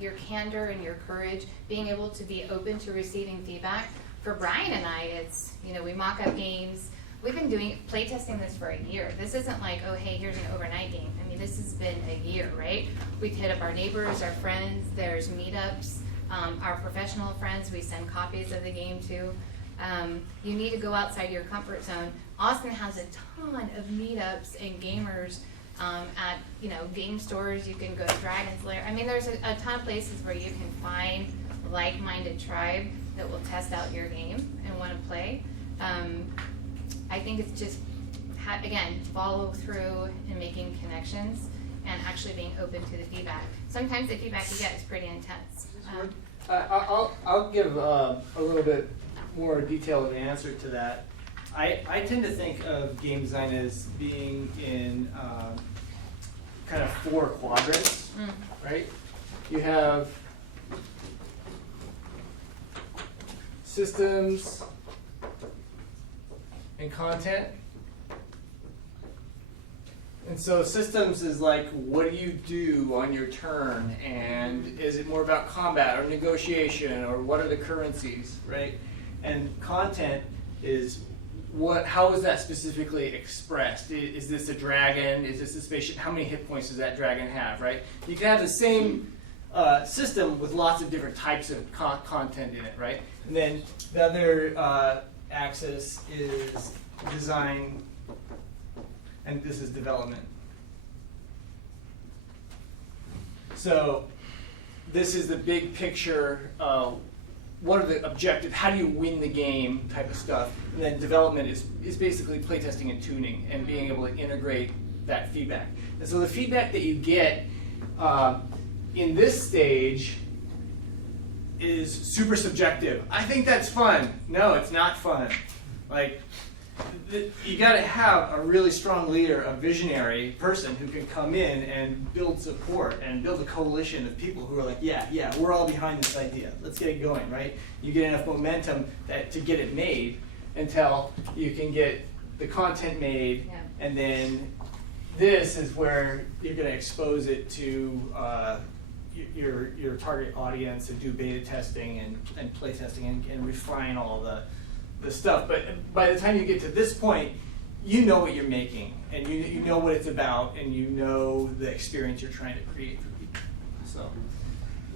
Your candor and your courage, being able to be open to receiving feedback. For Brian and I, it's, we mock up games. We've been playtesting this for a year. This isn't like, oh hey, here's an overnight game. I mean, this has been a year, right? We've hit up our neighbors, our friends, there's meetups, our professional friends we send copies of the game to. You need to go outside your comfort zone. Austin has a ton of meetups and gamers at game stores. You can go to Dragon's Lair. I mean, there's a ton of places where you can find like-minded tribe that will test out your game and want to play. I think it's just, again, follow through and making connections and actually being open to the feedback. Sometimes the feedback you get is pretty intense. I'll give a little bit more detailed answer to that. I tend to think of game design as being in kind of 4 quadrants, right? You have systems, and content. And so systems is like, what do you do on your turn? And is it more about combat or negotiation, or what are the currencies, right? And content is how is that specifically expressed? Is this a dragon? Is this a spaceship? How many hit points does that dragon have, right? You can have the same system with lots of different types of content in it, right? And then the other axis is design, and this is development. So this is the big picture. What are the objectives? How do you win the game type of stuff? And then development is basically playtesting and tuning and being able to integrate that feedback. And so the feedback that you get in this stage is super subjective. I think that's fun. No, it's not fun. Like, you got to have a really strong leader, a visionary person who can come in and build support and build a coalition of people who are like, yeah, we're all behind this idea. Let's get it going, right? You get enough momentum to get it made until you can get the content made, and then this is where you're going to expose it to your target audience and do beta testing and play testing and refine all the stuff. But by the time you get to this point, you know what you're making, and you know what it's about, and you know the experience you're trying to create for people. So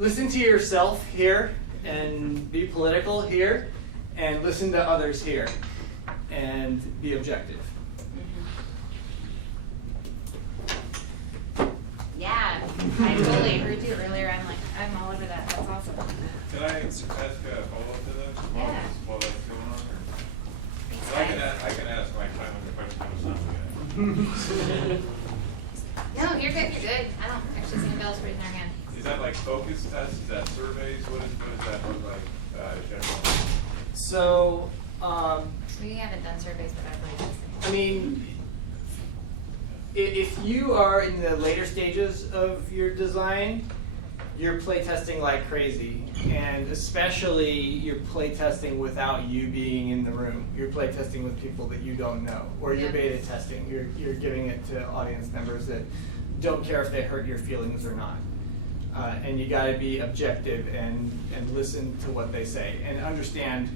listen to yourself here, and be political here, and listen to others here, and be objective. Yeah, I totally heard you earlier. I'm all over that. That's awesome. Can I ask a follow-up to that? Yeah. While that's going on? I can ask my time when the question comes up. No, you're good. I don't actually see Bell's raising her hand. Is that like focus tests? Is that surveys? What does that look like? Generally? So, We haven't done surveys, but I've played this. I mean, if you are in the later stages of your design, you're playtesting like crazy, and especially you're playtesting without you being in the room. You're playtesting with people that you don't know, or you're beta testing. You're giving it to audience members that don't care if they hurt your feelings or not. And you got to be objective and listen to what they say and understand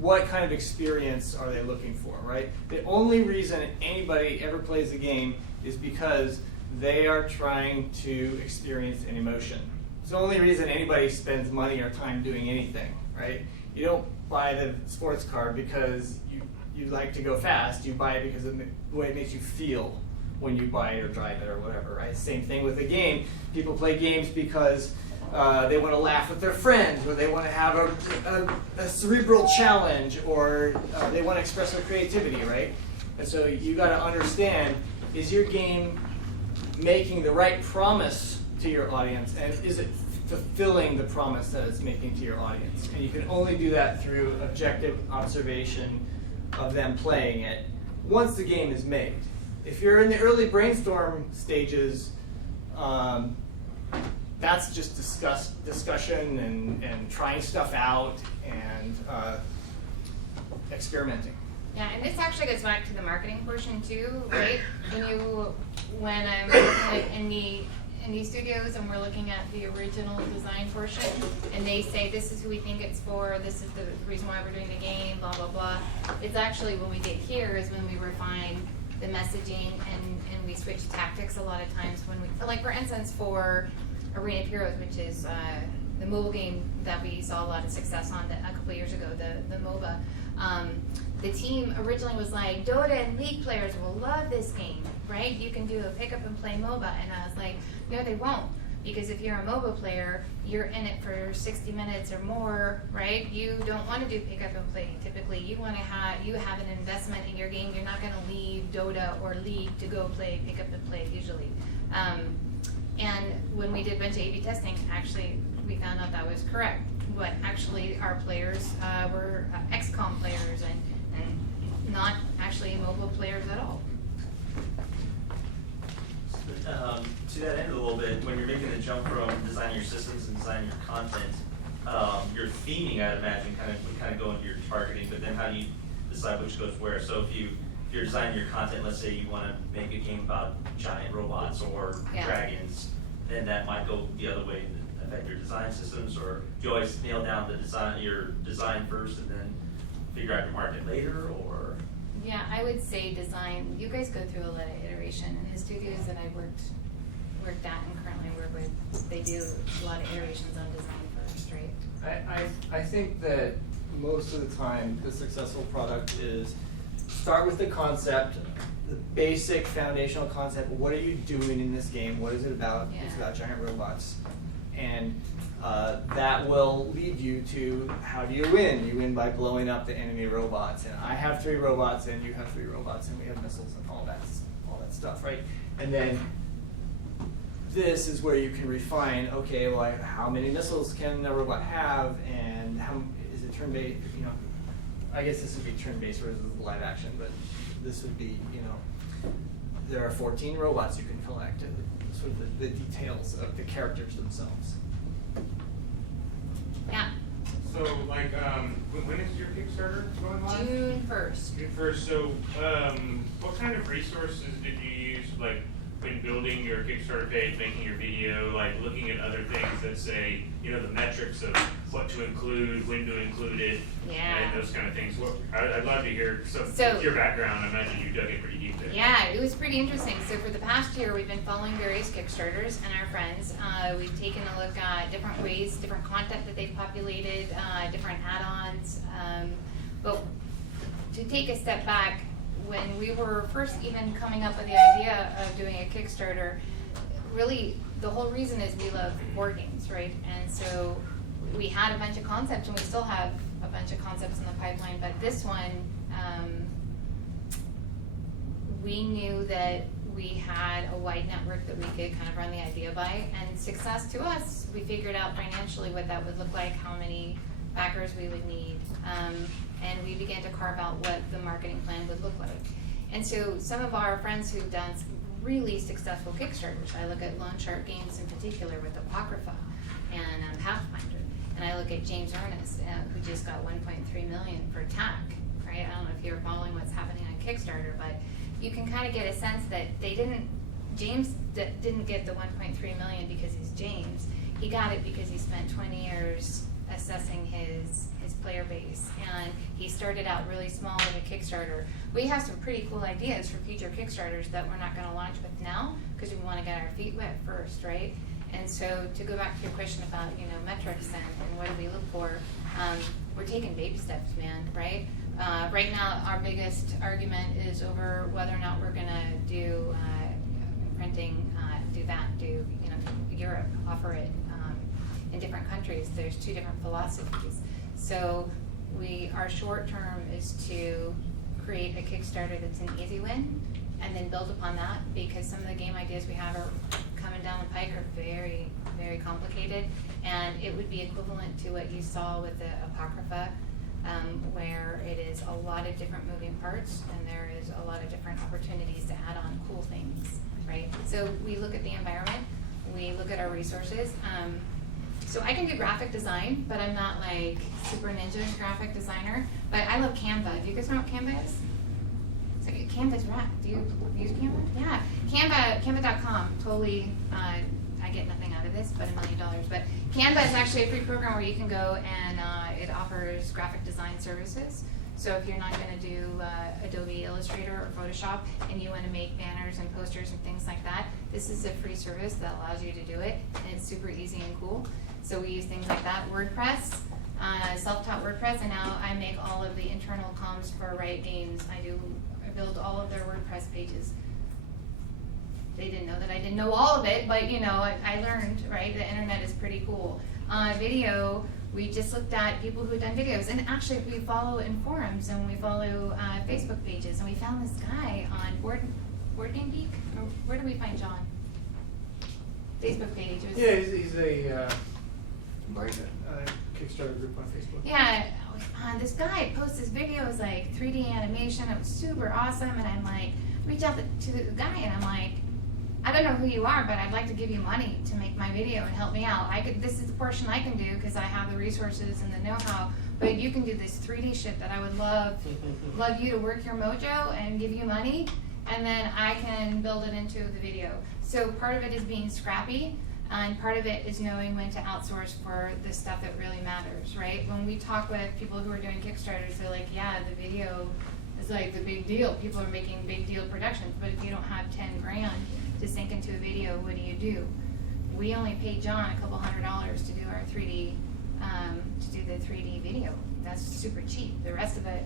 what kind of experience are they looking for, right? The only reason anybody ever plays a game is because they are trying to experience an emotion. It's the only reason anybody spends money or time doing anything, right? You don't buy the sports car because you like to go fast. You buy it because of the way it makes you feel when you buy it or drive it or whatever, right? Same thing with a game. People play games because they want to laugh with their friends, or they want to have a cerebral challenge, or they want to express their creativity, right? And so you got to understand, is your game making the right promise to your audience, and is it fulfilling the promise that it's making to your audience? And you can only do that through objective observation of them playing it once the game is made. If you're in the early brainstorm stages, that's just discussion and trying stuff out and experimenting. Yeah, and this actually goes back to the marketing portion too, right? When I'm looking at indie studios and we're looking at the original design portion, and they say this is who we think it's for, this is the reason why we're doing the game, blah blah blah. It's actually when we get here is when we refine the messaging and we switch tactics a lot of times when we, like for instance for Arena of Heroes, which is the mobile game that we saw a lot of success on a couple years ago, the MOBA. The team originally was like, Dota and League players will love this game, right? You can do a pick up and play MOBA. And I was like, no, they won't. Because if you're a MOBA player, you're in it for 60 minutes or more, right? You don't want to do pick up and play. Typically, you want to have an investment in your game. You're not going to leave Dota or League to go play pick up and play usually. And when we did a bunch of A/B testing, actually, we found out that was correct. But actually, our players were XCOM players and not actually mobile players at all. To that end a little bit, when you're making the jump from designing your systems and designing your content, your theming, I'd imagine, would kind of go into your targeting. But then how do you decide which goes where. So if you're designing your content, let's say you want to make a game about giant robots or dragons, then that might go the other way and affect your design systems. Or do you always nail down your design first and then figure out your market later? Or Yeah, I would say design. You guys go through a lot of iteration, and the studios that I worked at and currently work with, they do a lot of iterations on design first, right? I think that most of the time the successful product is start with the concept, the basic foundational concept. What are you doing in this game? What is it about? Yeah. It's about giant robots. And that will lead you to how do you win? You win by blowing up the enemy robots. And I have 3 robots and you have 3 robots and we have missiles and all that stuff, right? And then this is where you can refine, okay, well, how many missiles can a robot have, and how is it turn-based? You know, I guess this would be turn-based versus live action, but this would be, you know, there are 14 robots you can collect, and sort of the details of the characters themselves. Yeah. So, like, when is your Kickstarter going live? June 1st. June 1st. So, what kind of resources did you use, like, when building your Kickstarter page, making your video, like, looking at other things that say, you know, the metrics of what to include, when to include it, and those kind of things? I'd love to hear with your background. I imagine you dug in pretty deep there. Yeah, it was pretty interesting. So for the past year, we've been following various Kickstarters and our friends. We've taken a look at different ways, different content that they've populated, different add-ons. But to take a step back, when we were first even coming up with the idea of doing a Kickstarter, really the whole reason is we love board games, right? And so we had a bunch of concepts, and we still have a bunch of concepts in the pipeline, but this one, we knew that we had a wide network that we could kind of run the idea by, and success to us, we figured out financially what that would look like, how many backers we would need, and we began to carve out what the marketing plan would look like. And so some of our friends who've done some really successful Kickstarters, I look at Loan Shark Games in particular with Apocrypha and Pathfinder, and I look at James Ernest, who just got $1.3 million for TAC, right? I don't know if you're following what's happening on Kickstarter, but you can kind of get a sense that James didn't get the $1.3 million because he's James. He got it because he spent 20 years assessing his player base, and he started out really small with a Kickstarter. We have some pretty cool ideas for future Kickstarters that we're not going to launch with now because we want to get our feet wet first, right? And so to go back to your question about, you know, metrics and what do we look for, we're taking baby steps, man, right? Right now, our biggest argument is over whether or not we're going to do printing, do Europe, offer it in different countries. There's 2 different philosophies. So our short term is to create a Kickstarter that's an easy win, and then build upon that, because some of the game ideas we have are coming down the pike are very, very complicated, and it would be equivalent to what you saw with the Apocrypha, where it is a lot of different moving parts, and there is a lot of different opportunities to add on cool things, right? So we look at the environment, we look at our resources. So I can do graphic design, but I'm not like super ninja graphic designer. But I love Canva. Do you guys know what Canva is? So Canva's rad. Do you use Canva? Yeah. Canva.com. Totally, I get nothing out of this, but $1 million. But Canva is actually a free program where you can go and it offers graphic design services. So if you're not going to do Adobe Illustrator or Photoshop and you want to make banners and posters and things like that, this is a free service that allows you to do it, and it's super easy and cool. So we use things like that. WordPress, self-taught WordPress, and now I make all of the internal comms for Riot Games. I build all of their WordPress pages. They didn't know that I didn't know all of it, but you know, I learned, right? The internet is pretty cool. Video, we just looked at people who have done videos, and actually we follow in forums and we follow Facebook pages, and we found this guy on Board Game Geek. Or where do we find John? Facebook page. Yeah, he's a Kickstarter group on Facebook. Yeah, this guy posts his videos like 3D animation. It was super awesome, and I'm like, reach out to the guy, and I'm like, I don't know who you are, but I'd like to give you money to make my video and help me out. This is the portion I can do because I have the resources and the know-how. but you can do this 3D shit that I would love you to work your mojo and give you money, and then I can build it into the video. So part of it is being scrappy, and part of it is knowing when to outsource for the stuff that really matters, right? When we talk with people who are doing Kickstarters, they're like, yeah, the video is like the big deal. People are making big deal productions, but if you don't have 10 grand to sink into a video, what do? We only paid John a couple $100 to do our 3D, to do the 3D video. That's super cheap. The rest of it,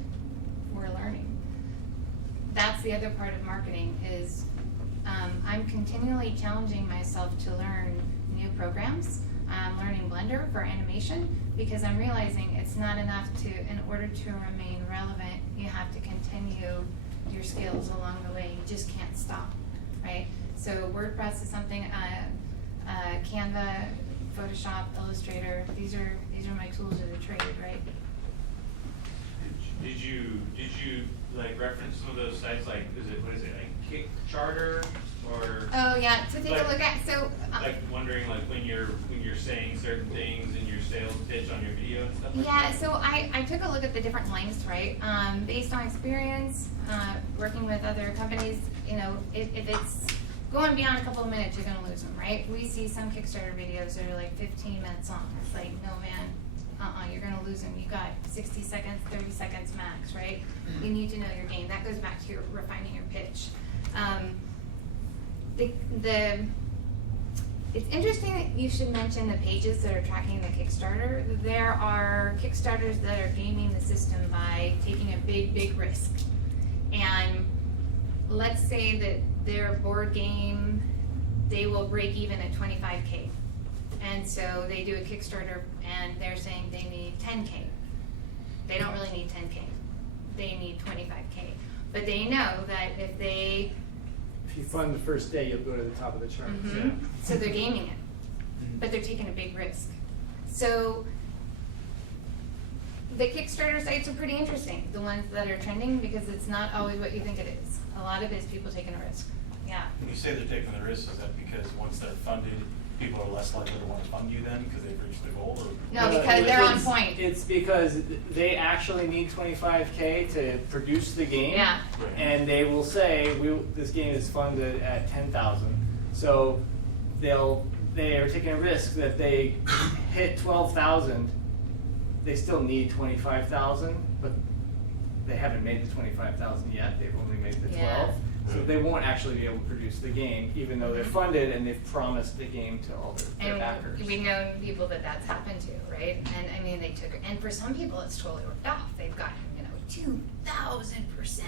we're learning. That's the other part of marketing is I'm continually challenging myself to learn new programs. I'm learning Blender for animation because I'm realizing it's not enough to, in order to remain relevant, you have to continue your skills along the way. You just can't stop, right? So WordPress is something, Canva, Photoshop, Illustrator, these are my tools of the trade, right? Did you like reference some of those sites, like what is it like Kickstarter or? Oh yeah, to take like, a look at, so. Like wondering like when you're saying certain things in your sales pitch on your video and stuff like Yeah, that? so I took a look at the different lengths, right? Based on experience, working with other companies, you know, if it's going beyond a couple of minutes, you're gonna lose them, right? We see some Kickstarter videos that are like 15 minutes long. It's like, no man, you're gonna lose them. You got 60 seconds, 30 seconds max, right? You need to know your game. That goes back to your refining your pitch. It's interesting that you should mention the pages that are tracking the Kickstarter. There are Kickstarters that are gaming the system by taking a big risk. And let's say that their board game, they will break even at 25K. And so they do a Kickstarter and they're saying they need 10K. They don't really need 10K. They need 25K. But they know that if you fund the first day, you'll go to the top of the charts. Mm-hmm. Yeah. So they're gaming it, but they're taking a big risk. So the Kickstarter sites are pretty interesting, the ones that are trending, because it's not always what you think it is. A lot of it is people taking a risk. Yeah. When you say they're taking the risk, is that because once they're funded, people are less likely to want to fund you then because they've reached the goal? Or? No, because they're on point. It's because they actually need 25K to produce the game. Yeah. And they will say, this game is funded at 10,000. So they are taking a risk that they hit 12,000. They still need 25,000, but they haven't made the 25,000 yet. They've only made the 12. Yeah. So they won't actually be able to produce the game, even though they're funded and they've promised the game to all their backers. And we know people that's happened to, right? And I mean, and for some people it's totally worked off. They've gotten, 2,000%,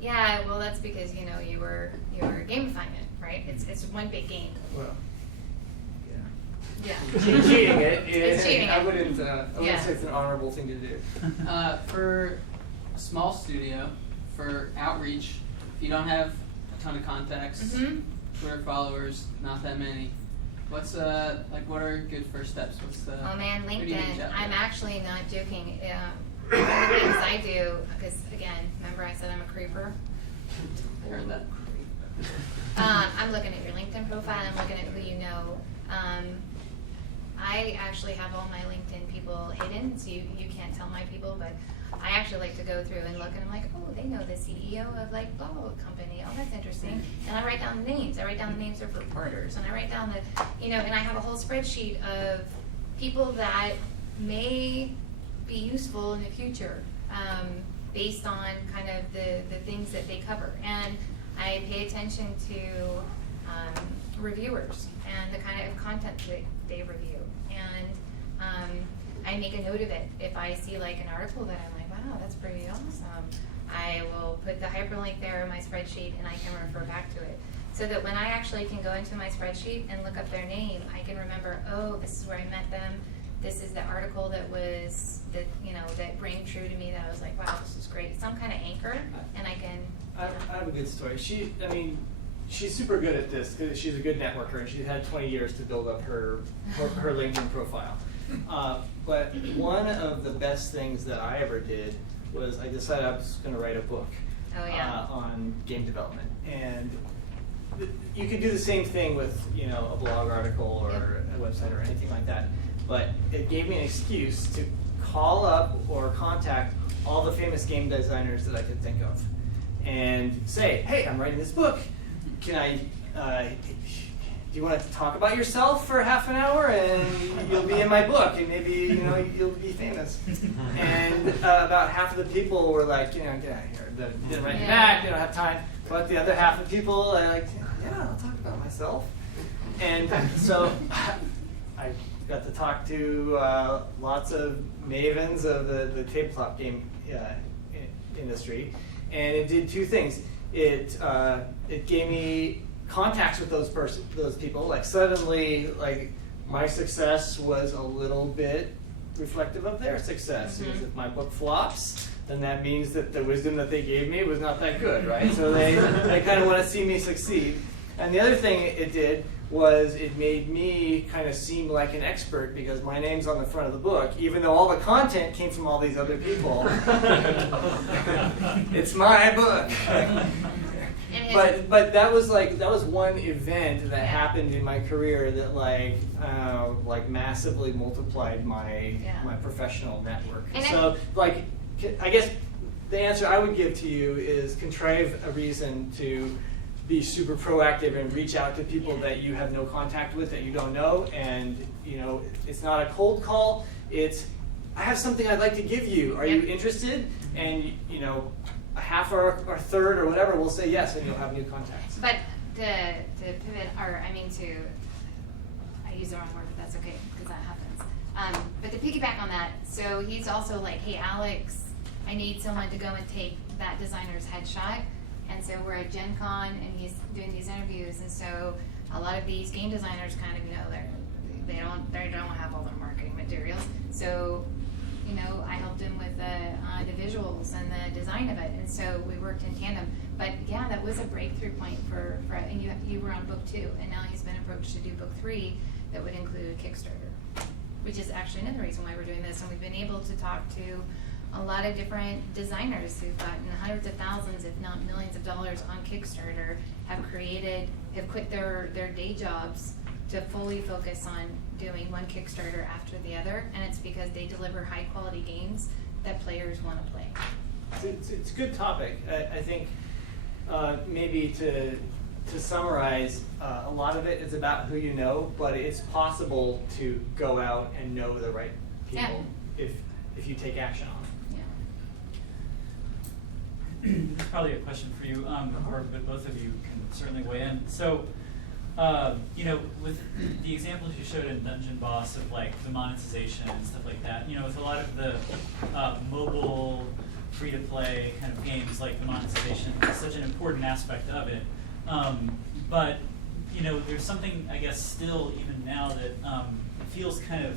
Yeah, well that's because, you were gamifying it, right? It's one big game. Well, yeah. Cheating it. It's cheating I it. wouldn't say it's an honorable thing to do. For a small studio, for outreach, if you don't have a ton of contacts, Twitter followers, not that many, what's what are good first steps? Oh man, who do you reach LinkedIn. out to? I'm actually not joking. One of the things I do, because again, remember I said I'm a creeper? I heard that. I'm looking at your LinkedIn profile, I'm looking at who you know. I actually have all my LinkedIn people hidden, so you can't tell my people, but I actually like to go through and look, and I'm like, oh, they know the CEO of like blah blah company. Oh, that's interesting. And I write down the names. I write down the names of reporters, and I write down and I have a whole spreadsheet of people that may be useful in the future, based on kind of the things that they cover. And I pay attention to reviewers and the kind of content that they review. And I make a note of it. If I see like an article that I'm like, wow, that's pretty awesome, I will put the hyperlink there in my spreadsheet and I can refer back to it. So that when I actually can go into my spreadsheet and look up their name, I can remember, oh, this is where I met them. This is the article that rang true to me, that I was like, wow, this is great. Some kind of anchor, and I can. I have a good story. She's super good at this because she's a good networker, and she's had 20 years to build up her LinkedIn profile. But one of the best things that I ever did was I decided I was going to write a book on game development. And you could do the same thing with a blog article or a website or anything like that. But it gave me an excuse to call up or contact all the famous game designers that I could think of and say, hey, I'm writing this book. Can I, do you want to talk about yourself for half an hour and you'll be in my book and maybe, you'll be famous. And about half of the people were like, get out of here. They didn't write me back, they don't have time. But the other half of the people are like, yeah, I'll talk about myself. And so I got to talk to lots of mavens of the tabletop game industry, and it did two things. It gave me contacts with those people. Like suddenly, like my success was a little bit reflective of their success. Because if my book flops, then that means that the wisdom that they gave me was not that good, right? So they kind of want to see me succeed. And the other thing it did was it made me kind of seem like an expert because my name's on the front of the book, even though all the content came from all these other people. It's my book. But that was one event that happened in my career that like massively multiplied my professional network. So I guess the answer I would give to you is contrive a reason to be super proactive and reach out to people that you have no contact with, that you don't know, and it's not a cold call. It's, I have something I'd like to give you. Are you interested? And a half or a third or whatever will say yes, and you'll have new contacts. But to pivot, I use the wrong word, but that's okay because that happens. But to piggyback on that, so he's also like, hey Alex, I need someone to go and take that designer's headshot. And so we're at Gen Con and he's doing these interviews, and so a lot of these game designers kind of, they don't have all their marketing materials. So, I helped him with the visuals and the design of it, and so we worked in tandem. But yeah, that was a breakthrough point for and you were on book 2, and now he's been approached to do book 3 that would include Kickstarter, which is actually another reason why we're doing this. And we've been able to talk to a lot of different designers who've gotten hundreds of thousands, if not millions of dollars on Kickstarter, have quit their day jobs to fully focus on doing one Kickstarter after the other, and it's because they deliver high quality games that players want to play. It's a good topic. I think maybe to summarize, a lot of it is about who you know, but it's possible to go out and know the right people if you take action on it. This is probably a question for you, but both of you can certainly weigh in. So, with the examples you showed in Dungeon Boss of like the monetization and stuff like that, with a lot of the mobile, free-to-play kind of games, like the monetization is such an important aspect of it. But, there's something, I guess, still even now that feels kind of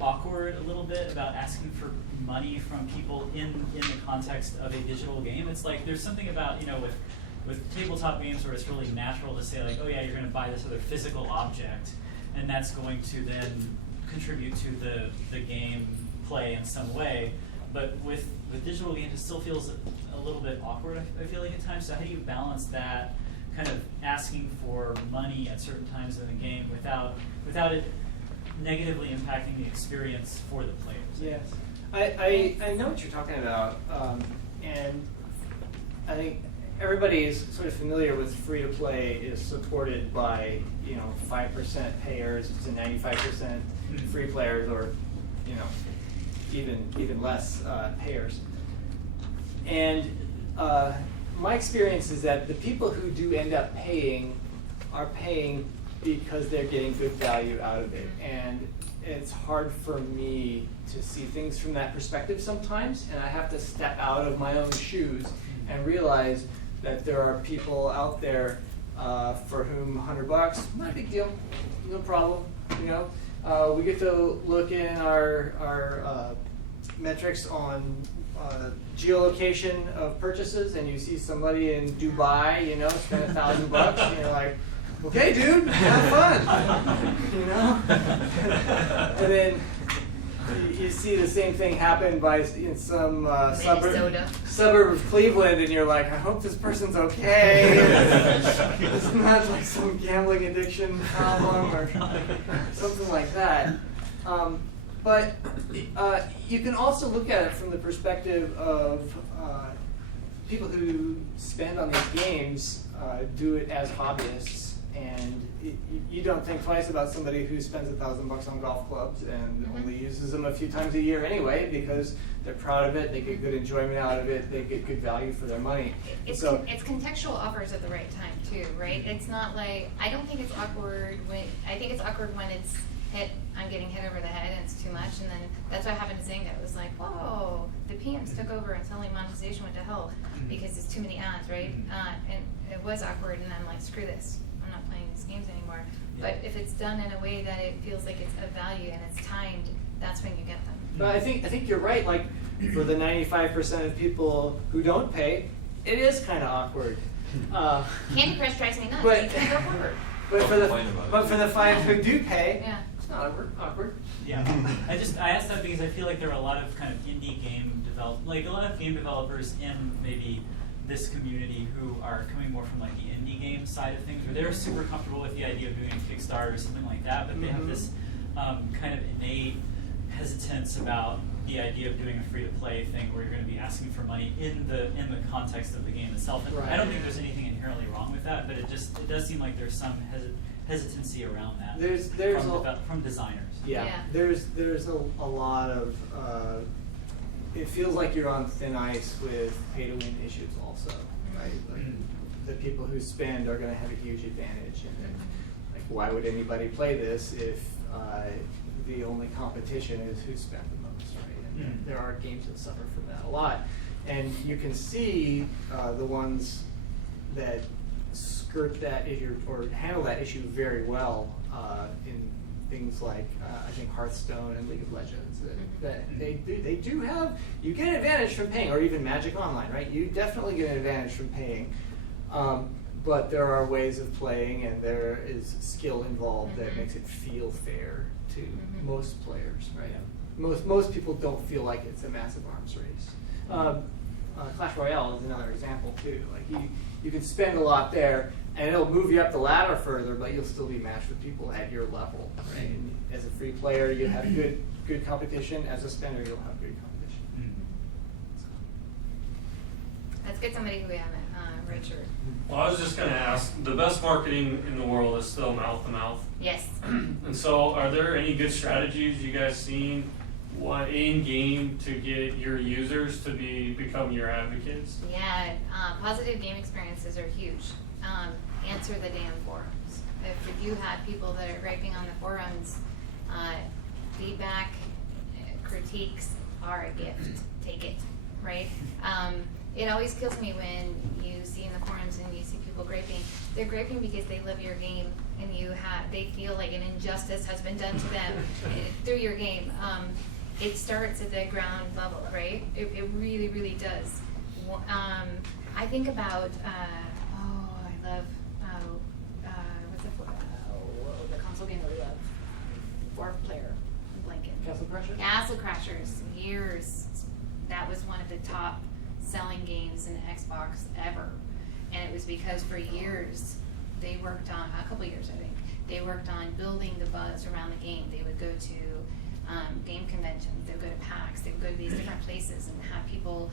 awkward a little bit about asking for money from people in the context of a digital game. It's like there's something about, with tabletop games where it's really natural to say like, oh yeah, you're going to buy this other physical object, and that's going to then contribute to the game play in some way. But with digital games, it still feels a little bit awkward, I feel like at times. So how do you balance that kind of asking for money at certain times in the game without it negatively impacting the experience for the players? Yes, I know what you're talking about, and I think everybody is sort of familiar with free-to-play is supported by 5% payers to 95% free players, or even less payers. And my experience is that the people who do end up paying are paying because they're getting good value out of it. And it's hard for me to see things from that perspective sometimes, and I have to step out of my own shoes and realize that there are people out there for whom $100, not a big deal, no problem. We get to look in our metrics on geolocation of purchases, and you see somebody in Dubai, spend $1,000, and you're like, okay, dude, have fun, And then you see the same thing happen in some suburb of Cleveland, and you're like, I hope this person's okay. It's not like some gambling addiction problem or something like that. But you can also look at it from the perspective of people who spend on these games do it as hobbyists, and you don't think twice about somebody who spends $1,000 on golf clubs and only uses them a few times a year anyway because they're proud of it, they get good enjoyment out of it, they get good value for their money. It's contextual offers at the right time too, right? It's not like, I don't think it's awkward I think it's awkward when it's I'm getting hit over the head and it's too much, and then that's what happened to Zynga. It was like, whoa, the PMs took over and suddenly monetization went to hell because there's too many ads, right? And it was awkward, and I'm like, screw this, I'm not playing these games anymore. But if it's done in a way that it feels like it's of value and it's timed, that's when you get them. But I think you're right. Like for the 95% of people who don't pay, it is kind of awkward. Candy Crush drives me nuts. But- You can't go forward. But for the 5 who do pay, Yeah. it's not awkward. Yeah, I asked that because I feel like there are a lot of kind of indie game a lot of game developers in maybe this community who are coming more from like the indie game side of things, where they're super comfortable with the idea of doing a Kickstarter or something like that, but they have this kind of innate hesitance about the idea of doing a free-to-play thing where you're going to be asking for money in the context of the game itself. And I don't think there's anything inherently wrong with that, but it does seem like there's some hesitancy around that from designers. Yeah. There's a lot of it feels like you're on thin ice with pay-to-win issues also, right? Like the people who spend are going to have a huge advantage, and like why would anybody play this if the only competition is who spent the most, right? And there are games that suffer from that a lot, and you can see the ones that skirt that issue or handle that issue very well in things like I think Hearthstone and League of Legends. That they do have, you get an advantage from paying, or even Magic Online, right? You definitely get an advantage from paying, but there are ways of playing, and there is skill involved that makes it feel fair to most players, right? Most people don't feel like it's a massive arms race. Clash Royale is another example too. Like you can spend a lot there, and it'll move you up the ladder further, but you'll still be matched with people at your level, right? And as a free player, you have good competition. As a spender, you'll have good competition. Let's get somebody who we haven't. Richard. Well, I was just going to ask, the best marketing in the world is still mouth to mouth. Yes. And so are there any good strategies you guys seen in game to get your users to become your advocates? Yeah, positive game experiences are huge. Answer the damn forums. If you have people that are griping on the forums, feedback, critiques are a gift. Take it, right? It always kills me when you see in the forums and you see people griping. They're griping because they love your game, and they feel like an injustice has been done to them through your game. It starts at the ground level, right? It really, really does. I think about I love the console game that we love, 4-player, I'm blanking. Castle Crashers? Castle Crashers. Years. That was one of the top selling games in Xbox ever. And it was because for years, they worked on, a couple years I think, they worked on building the buzz around the game. They would go to game conventions, they would go to PAX, they would go to these different places and have people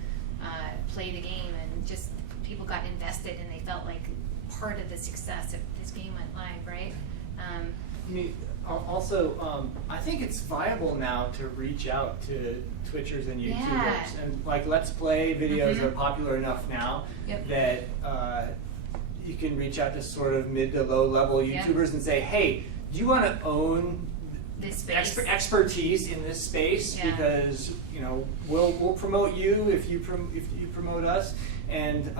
play the game, and just people got invested and they felt like part of the success if this game went live, right? I think it's viable now to reach out to Twitchers and YouTubers, and like Let's Play videos are popular enough now that you can reach out to sort of mid to low level YouTubers and say, hey, do you want to own this space, expertise in this space? Because we'll promote you if you promote us. And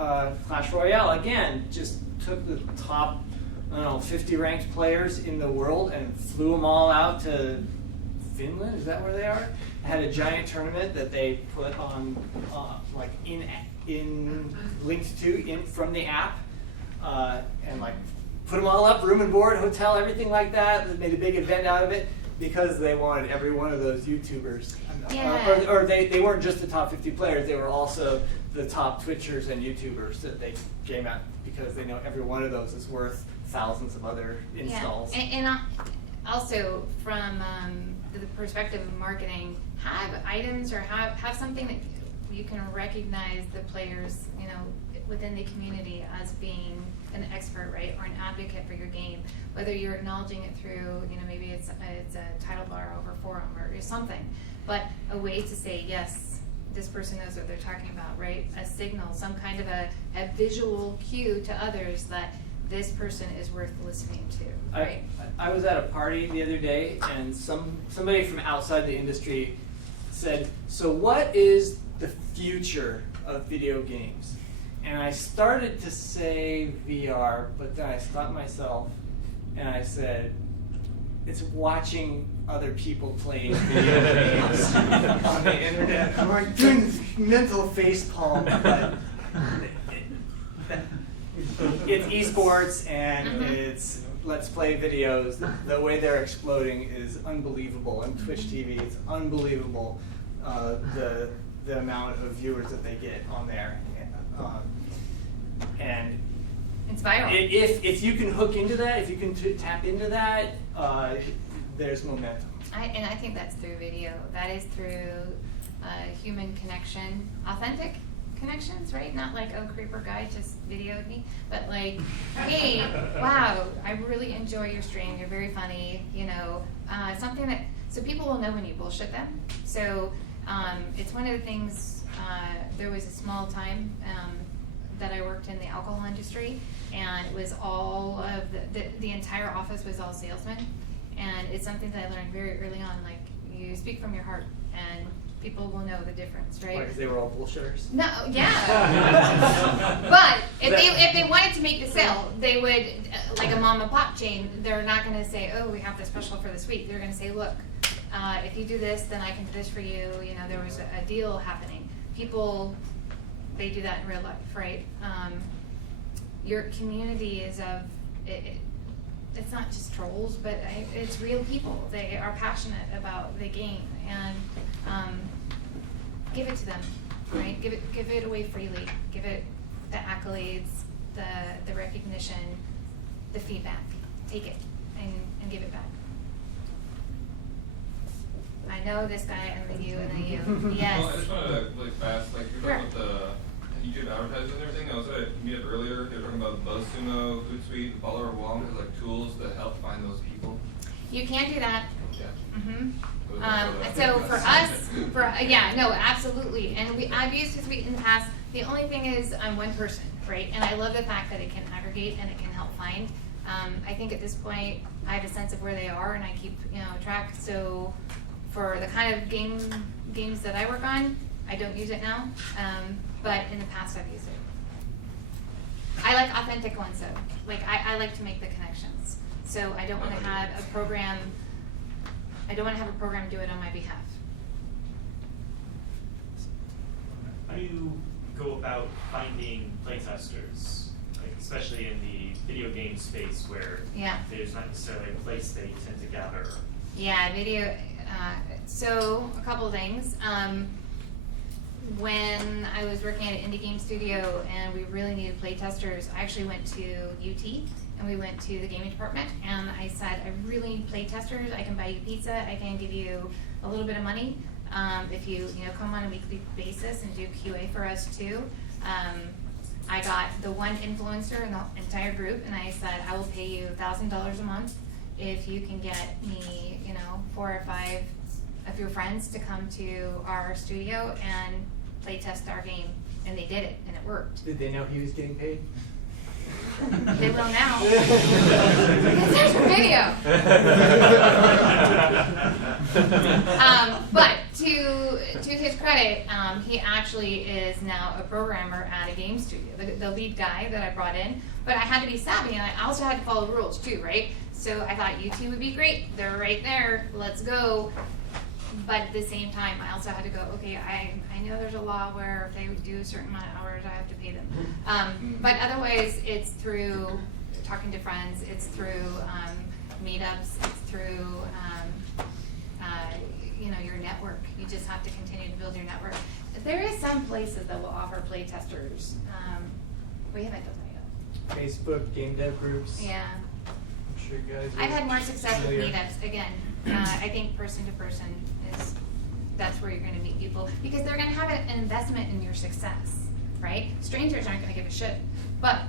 Clash Royale again just took the top 50 ranked players in the world and flew them all out to Finland. Is that where they are? Had a giant tournament that they put on, like linked to from the app, and like put them all up, room and board, hotel, everything like that. They made a big event out of it because they wanted every one of those YouTubers. Or they weren't just the top 50 players; they were also the top Twitchers and YouTubers that they came out because they know every one of those is worth thousands of other installs. And also from the perspective of marketing, have items or have something that you can recognize the players, you know, within the community as being an expert, right, or an advocate for your game. Whether you're acknowledging it through, you know, maybe it's a title bar over forum or something, but a way to say, yes, this person knows what they're talking about, right? A signal, some kind of a visual cue to others that this person is worth listening to, right? I was at a party the other day, and somebody from outside the industry said, so what is the future of video games? And I started to say VR, but then I stopped myself and I said, it's watching other people playing video games on the internet. I'm like doing this mental facepalm, but it's esports and it's let's play videos. The way they're exploding is unbelievable. And Twitch TV, it's unbelievable the amount of viewers that they get on there. And it's viral. If you can hook into that, if you can tap into that, there's momentum. And I think that's through video. That is through human connection, authentic connections, right? Not like, oh, creeper guy just videoed me, but like, hey, wow, I really enjoy your stream. You're very funny. You know, something that so people will know when you bullshit them. So it's one of the things. There was a small time that I worked in the alcohol industry, and it was all of the entire office was all salesmen. And it's something that I learned very early on, like you speak from your heart and people will know the difference, right? Because they were all bullshitters? No, yeah. But if they wanted to make the sale, they would, like a mom and pop chain, they're not going to say, oh, we have the special for this week. They're going to say, look, if you do this, then I can do this for you. You know, there was a deal happening. People, they do that in real life, right? Your community is of, it's not just trolls, but it's real people. They are passionate about the game, and give it to them, right? Give it away freely. Give it the accolades, the recognition, the feedback. Take it and give it back. I know this guy and then you and then you. Yes. Well, I just wanted to like fast, like you're talking about the YouTube advertising and everything. I was at a meetup earlier. They were talking about BuzzSumo, Hootsuite, and Baller Wong as like tools that help find those people. You can do that. Yeah. Mm-hmm. So for us, yeah, no, absolutely. And I've used Hootsuite in the past. The only thing is I'm one person, right? And I love the fact that it can aggregate and it can help find. I think at this point I have a sense of where they are and I keep track. So for the kind of games that I work on, I don't use it now. But in the past I've used it. I like authentic ones though. Like I like to make the connections. So I don't want to have a program. I don't want to have a program do it on my behalf. How do you go about finding playtesters, like especially in the video game space where there's not necessarily a place they tend to gather? Yeah, video. So a couple of things. When I was working at an indie game studio and we really needed playtesters, I actually went to UT and we went to the gaming department and I said, I really need playtesters. I can buy you pizza. I can give you a little bit of money if you come on a weekly basis and do QA for us too. I got the one influencer in the entire group and I said, I will pay you $1,000 a month if you can get me 4 or 5 of your friends to come to our studio and play test our game. And they did it and it worked. Did they know he was getting paid? They will now. Because there's a video. But to his credit, he actually is now a programmer at a game studio, the lead guy that I brought in. But I had to be savvy and I also had to follow the rules too, right? So I thought UT would be great. They're right there. Let's go. But at the same time, I also had to go, okay, I know there's a law where if they do a certain amount of hours, I have to pay them. But otherwise, it's through talking to friends, it's through meetups, it's through your network. You just have to continue to build your network. There is some places that will offer play testers. We haven't done that yet. Facebook, game dev groups. Yeah. I'm sure you guys I've had more success with familiar. meetups. Again, I think person to person that's where you're going to meet people, because they're going to have an investment in your success, right? Strangers aren't going to give a shit, but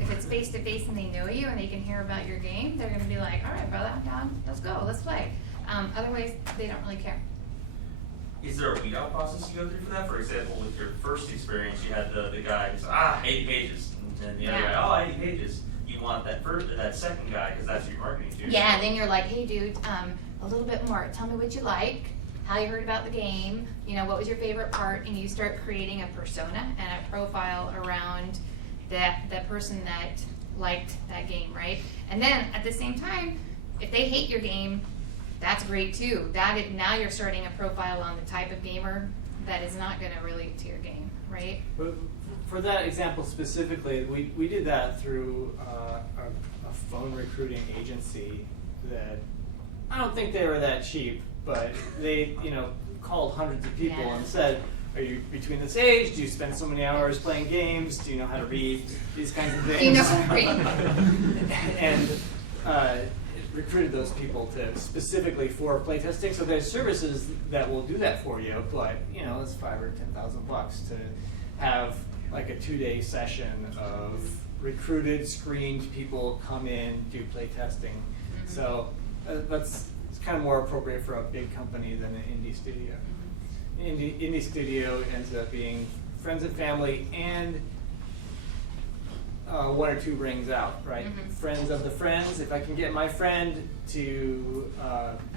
if it's face to face and they know you and they can hear about your game, they're going to be like, all right, brother, I'm down, let's go, let's play. Otherwise, they don't really care. Is there a weed out process you go through for that? For example, with your first experience, you had the guy who's 80 pages, and then the other guy, 80 pages. You want that second guy because that's who you're marketing to. Yeah, and then you're like, hey, dude, a little bit more. Tell me what you like, how you heard about the game, what was your favorite part, and you start creating a persona and a profile around the person that liked that game, right? And then at the same time, if they hate your game, that's great too. Now you're starting a profile on the type of gamer that is not going to relate to your game, right? But for that example specifically, we did that through a phone recruiting agency that I don't think they were that cheap, but they called hundreds of people and said, are you between this age? Do you spend so many hours playing games? Do you know how to read? These kinds of things. Do you know how to read? And recruited those people to specifically for playtesting. So there's services that will do that for you, but it's $5,000 or $10,000 to have like a 2-day session of recruited, screened people come in, do playtesting. Mm-hmm. So it's kind of more appropriate for a big company than an indie studio. Indie studio ends up being friends and family and 1 or 2 rings out, right? Mm-hmm. Friends of the friends. If I can get my friend to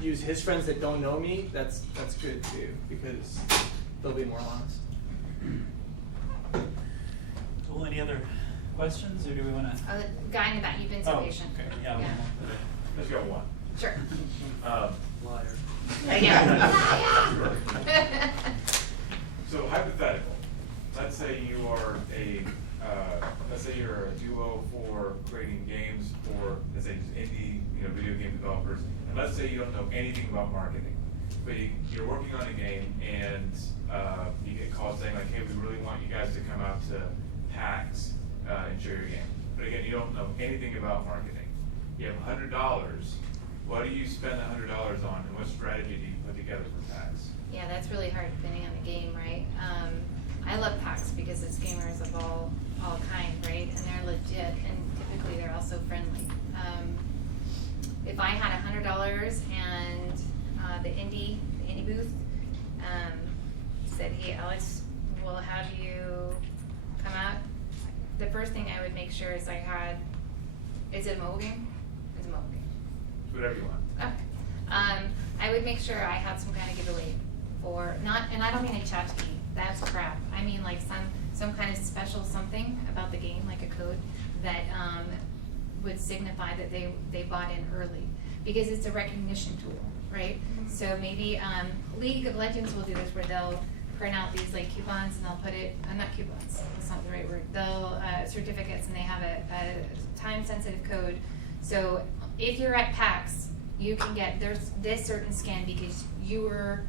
use his friends that don't know me, that's good too, because they'll be more honest. Cool. Any other questions, or do we want to? The guy in the back, you've been so patient. Okay. Yeah. Let's go one. Sure. Liar. So hypothetical. Let's say you are you're a duo for creating games for, let's say, indie, video game developers, and let's say you don't know anything about marketing, but you're working on a game and you get calls saying like, hey, we really want you guys to come out to PAX and show your game. But again, you don't know anything about marketing. You have $100. What do you spend $100 on, and what strategy do you put together for PAX? Yeah, that's really hard depending on the game, right? I love PAX because it's gamers of all kind, right? And they're legit, and typically they're also friendly. If I had $100 and the indie booth said, hey, Alex, we'll have you come out, the first thing I would make sure is is it a mobile game? It's a mobile game. Whatever you want. Okay. I would make sure I had some kind of giveaway and I don't mean a tchotchke. That's crap. I mean like some kind of special something about the game, like a code that would signify that they bought in early, because it's a recognition tool, right? Mm-hmm. So maybe League of Legends will do this, where they'll print out these like coupons and they'll put it, not coupons, that's not the right word, they'll certificates, and they have a time-sensitive code. So if you're at PAX, you can get this certain scan because you were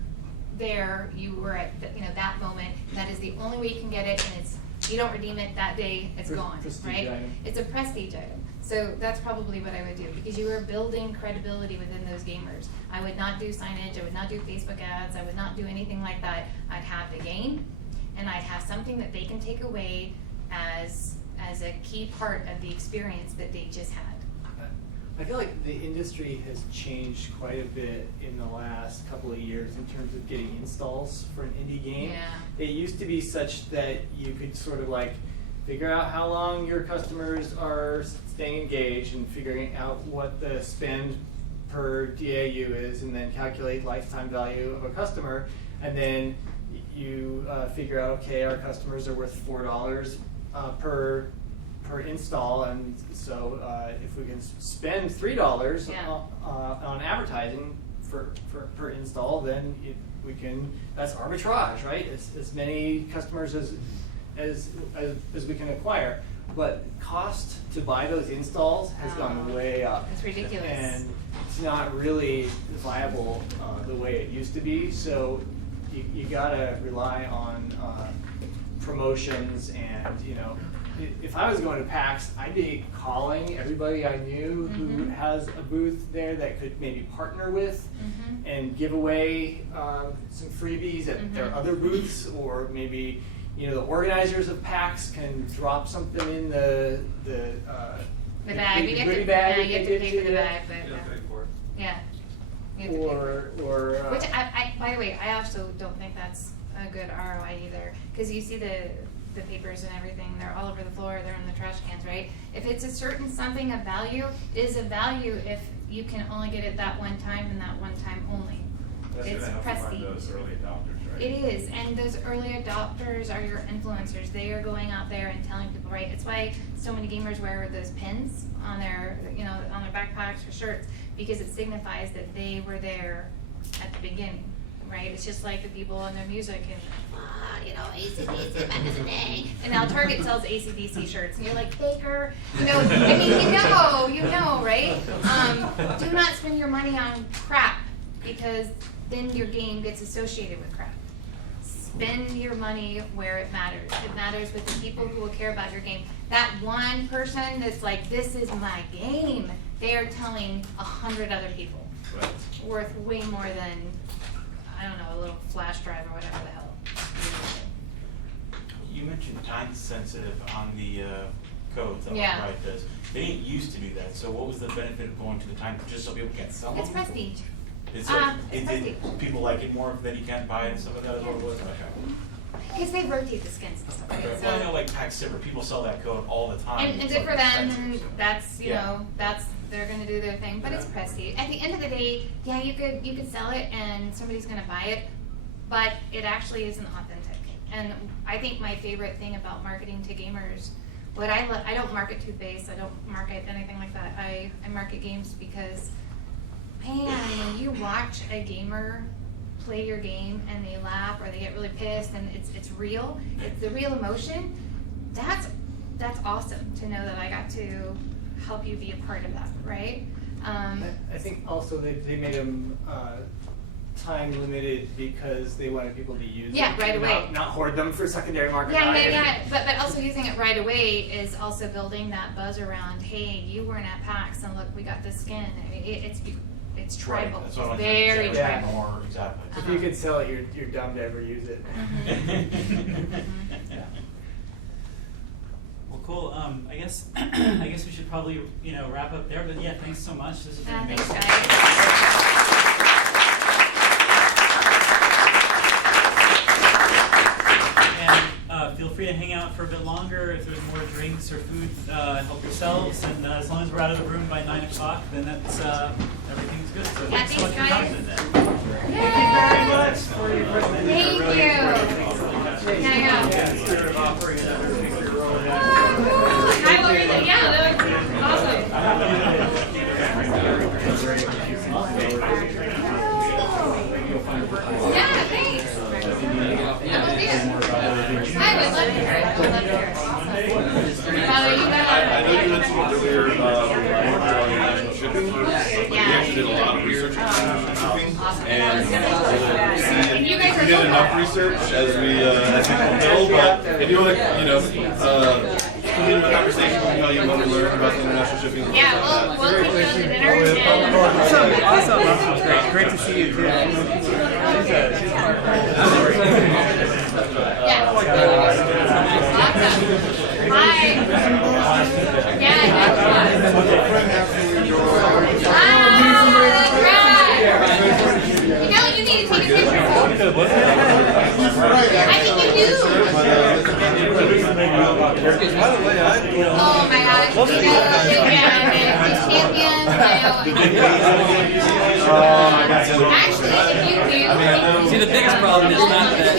there, you were at that moment. That is the only way you can get it, and you don't redeem it that day, it's gone, right? Item. It's a prestige item. So that's probably what I would do, because you are building credibility within those gamers. I would not do signage, I would not do Facebook ads, I would not do anything like that. I'd have the game, and I'd have something that they can take away as a key part of the experience that they just had. I feel like the industry has changed quite a bit in the last couple of years in terms of getting installs for an indie game. Yeah. It used to be such that you could sort of like figure out how long your customers are staying engaged and figuring out what the spend per DAU is, and then calculate lifetime value of a customer, and then you figure out, okay, our customers are worth $4 per install, and so if we can spend $3 on advertising per install, then we can. That's arbitrage, right? It's as many customers as we can acquire, but cost to buy those installs has gone way up. It's ridiculous, and it's not really viable the way it used to be. So you gotta rely on promotions, and if I was going to PAX, I'd be calling everybody I knew who has a booth there that could maybe partner with and give away some freebies at their other booths, or maybe the organizers of PAX can drop something in the bag. You have to pay for the bag, but yeah. Or which by the way, I also don't think that's a good ROI either, because you see the papers and everything, they're all over the floor, they're in the trash cans, right? If it's a certain something of value, it is of value if you can only get it that one time and that one time only. That's It's gonna help you find prestige. those early adopters, right? It is, and those early adopters are your influencers. They are going out there and telling people, right? It's why so many gamers wear those pins on their, on their backpacks or shirts, because it signifies that they were there at the beginning, right? It's just like the people on their music and, AC/DC back in the day. And now Target sells AC/DC shirts, and you're like, Baker, I mean, you know, right? Do not spend your money on crap, because then your game gets associated with crap. Spend your money where it matters. It matters with the people who will care about your game. That one person that's like, this is my game, they are telling 100 other people. Right. Worth way more than, I don't know, a little flash drive or whatever the hell. You mentioned time sensitive on the codes that Yeah. write this. They didn't used to do that, so what was the benefit of going to the time, just so people can sell them? It's prestige. It's prestige. people like it more than you can't buy it and stuff like that, is what it was? Okay. Because they rotate the skins and stuff, right? Well, I know like Pack Silver, people sell that code all the time. And It's good like for them, expensive, so. and that's, they're gonna do their thing, but it's prestige. At the end of the day, yeah, you could sell it and somebody's gonna buy it, but it actually isn't authentic. And I think my favorite thing about marketing to gamers, I don't market toothpaste, I don't market anything like that. I market games because, man, when you watch a gamer play your game and they laugh or they get really pissed and it's real, it's the real emotion, that's awesome to know that I got to help you be a part of that, right? I think also they made them time limited because they wanted people to use Yeah, it, right away. not hoard them for secondary market Yeah, value. but also using it right away is also building that buzz around, hey, you weren't at PAX and look, we got this skin. I mean, it's tribal. Right. That's what I It's wanted to very say. tribal. More, exactly. If you could sell it, you're dumb to ever use it. Yeah. Well, cool. I guess we should probably wrap up there. But yeah, thanks so much. This has been amazing. Thanks, guys. And feel free to hang out for a bit longer. If there's more drinks or food, help yourselves. And as long as we're out of the room by 9 o'clock, then that's everything's good. So Yeah, thanks so much for thanks, coming guys. today. Thank you very much for your presentation. Thank you. That was awesome. Yeah, thanks. I would love to hear it. I would love to hear it. Father, you I know you mentioned earlier international shipping. We actually did a lot of research on international shipping, and you guys are we did enough research as we build. But if you want to, continue the conversation, we can tell you what we learned about the international shipping. Yeah, we'll take you out to dinner and Awesome. Great to see you too. yeah. Awesome. Hi. Yeah, that's fun. You need to take a picture. I think you do. Oh my God, Actually, if you do, See, the biggest problem is not that.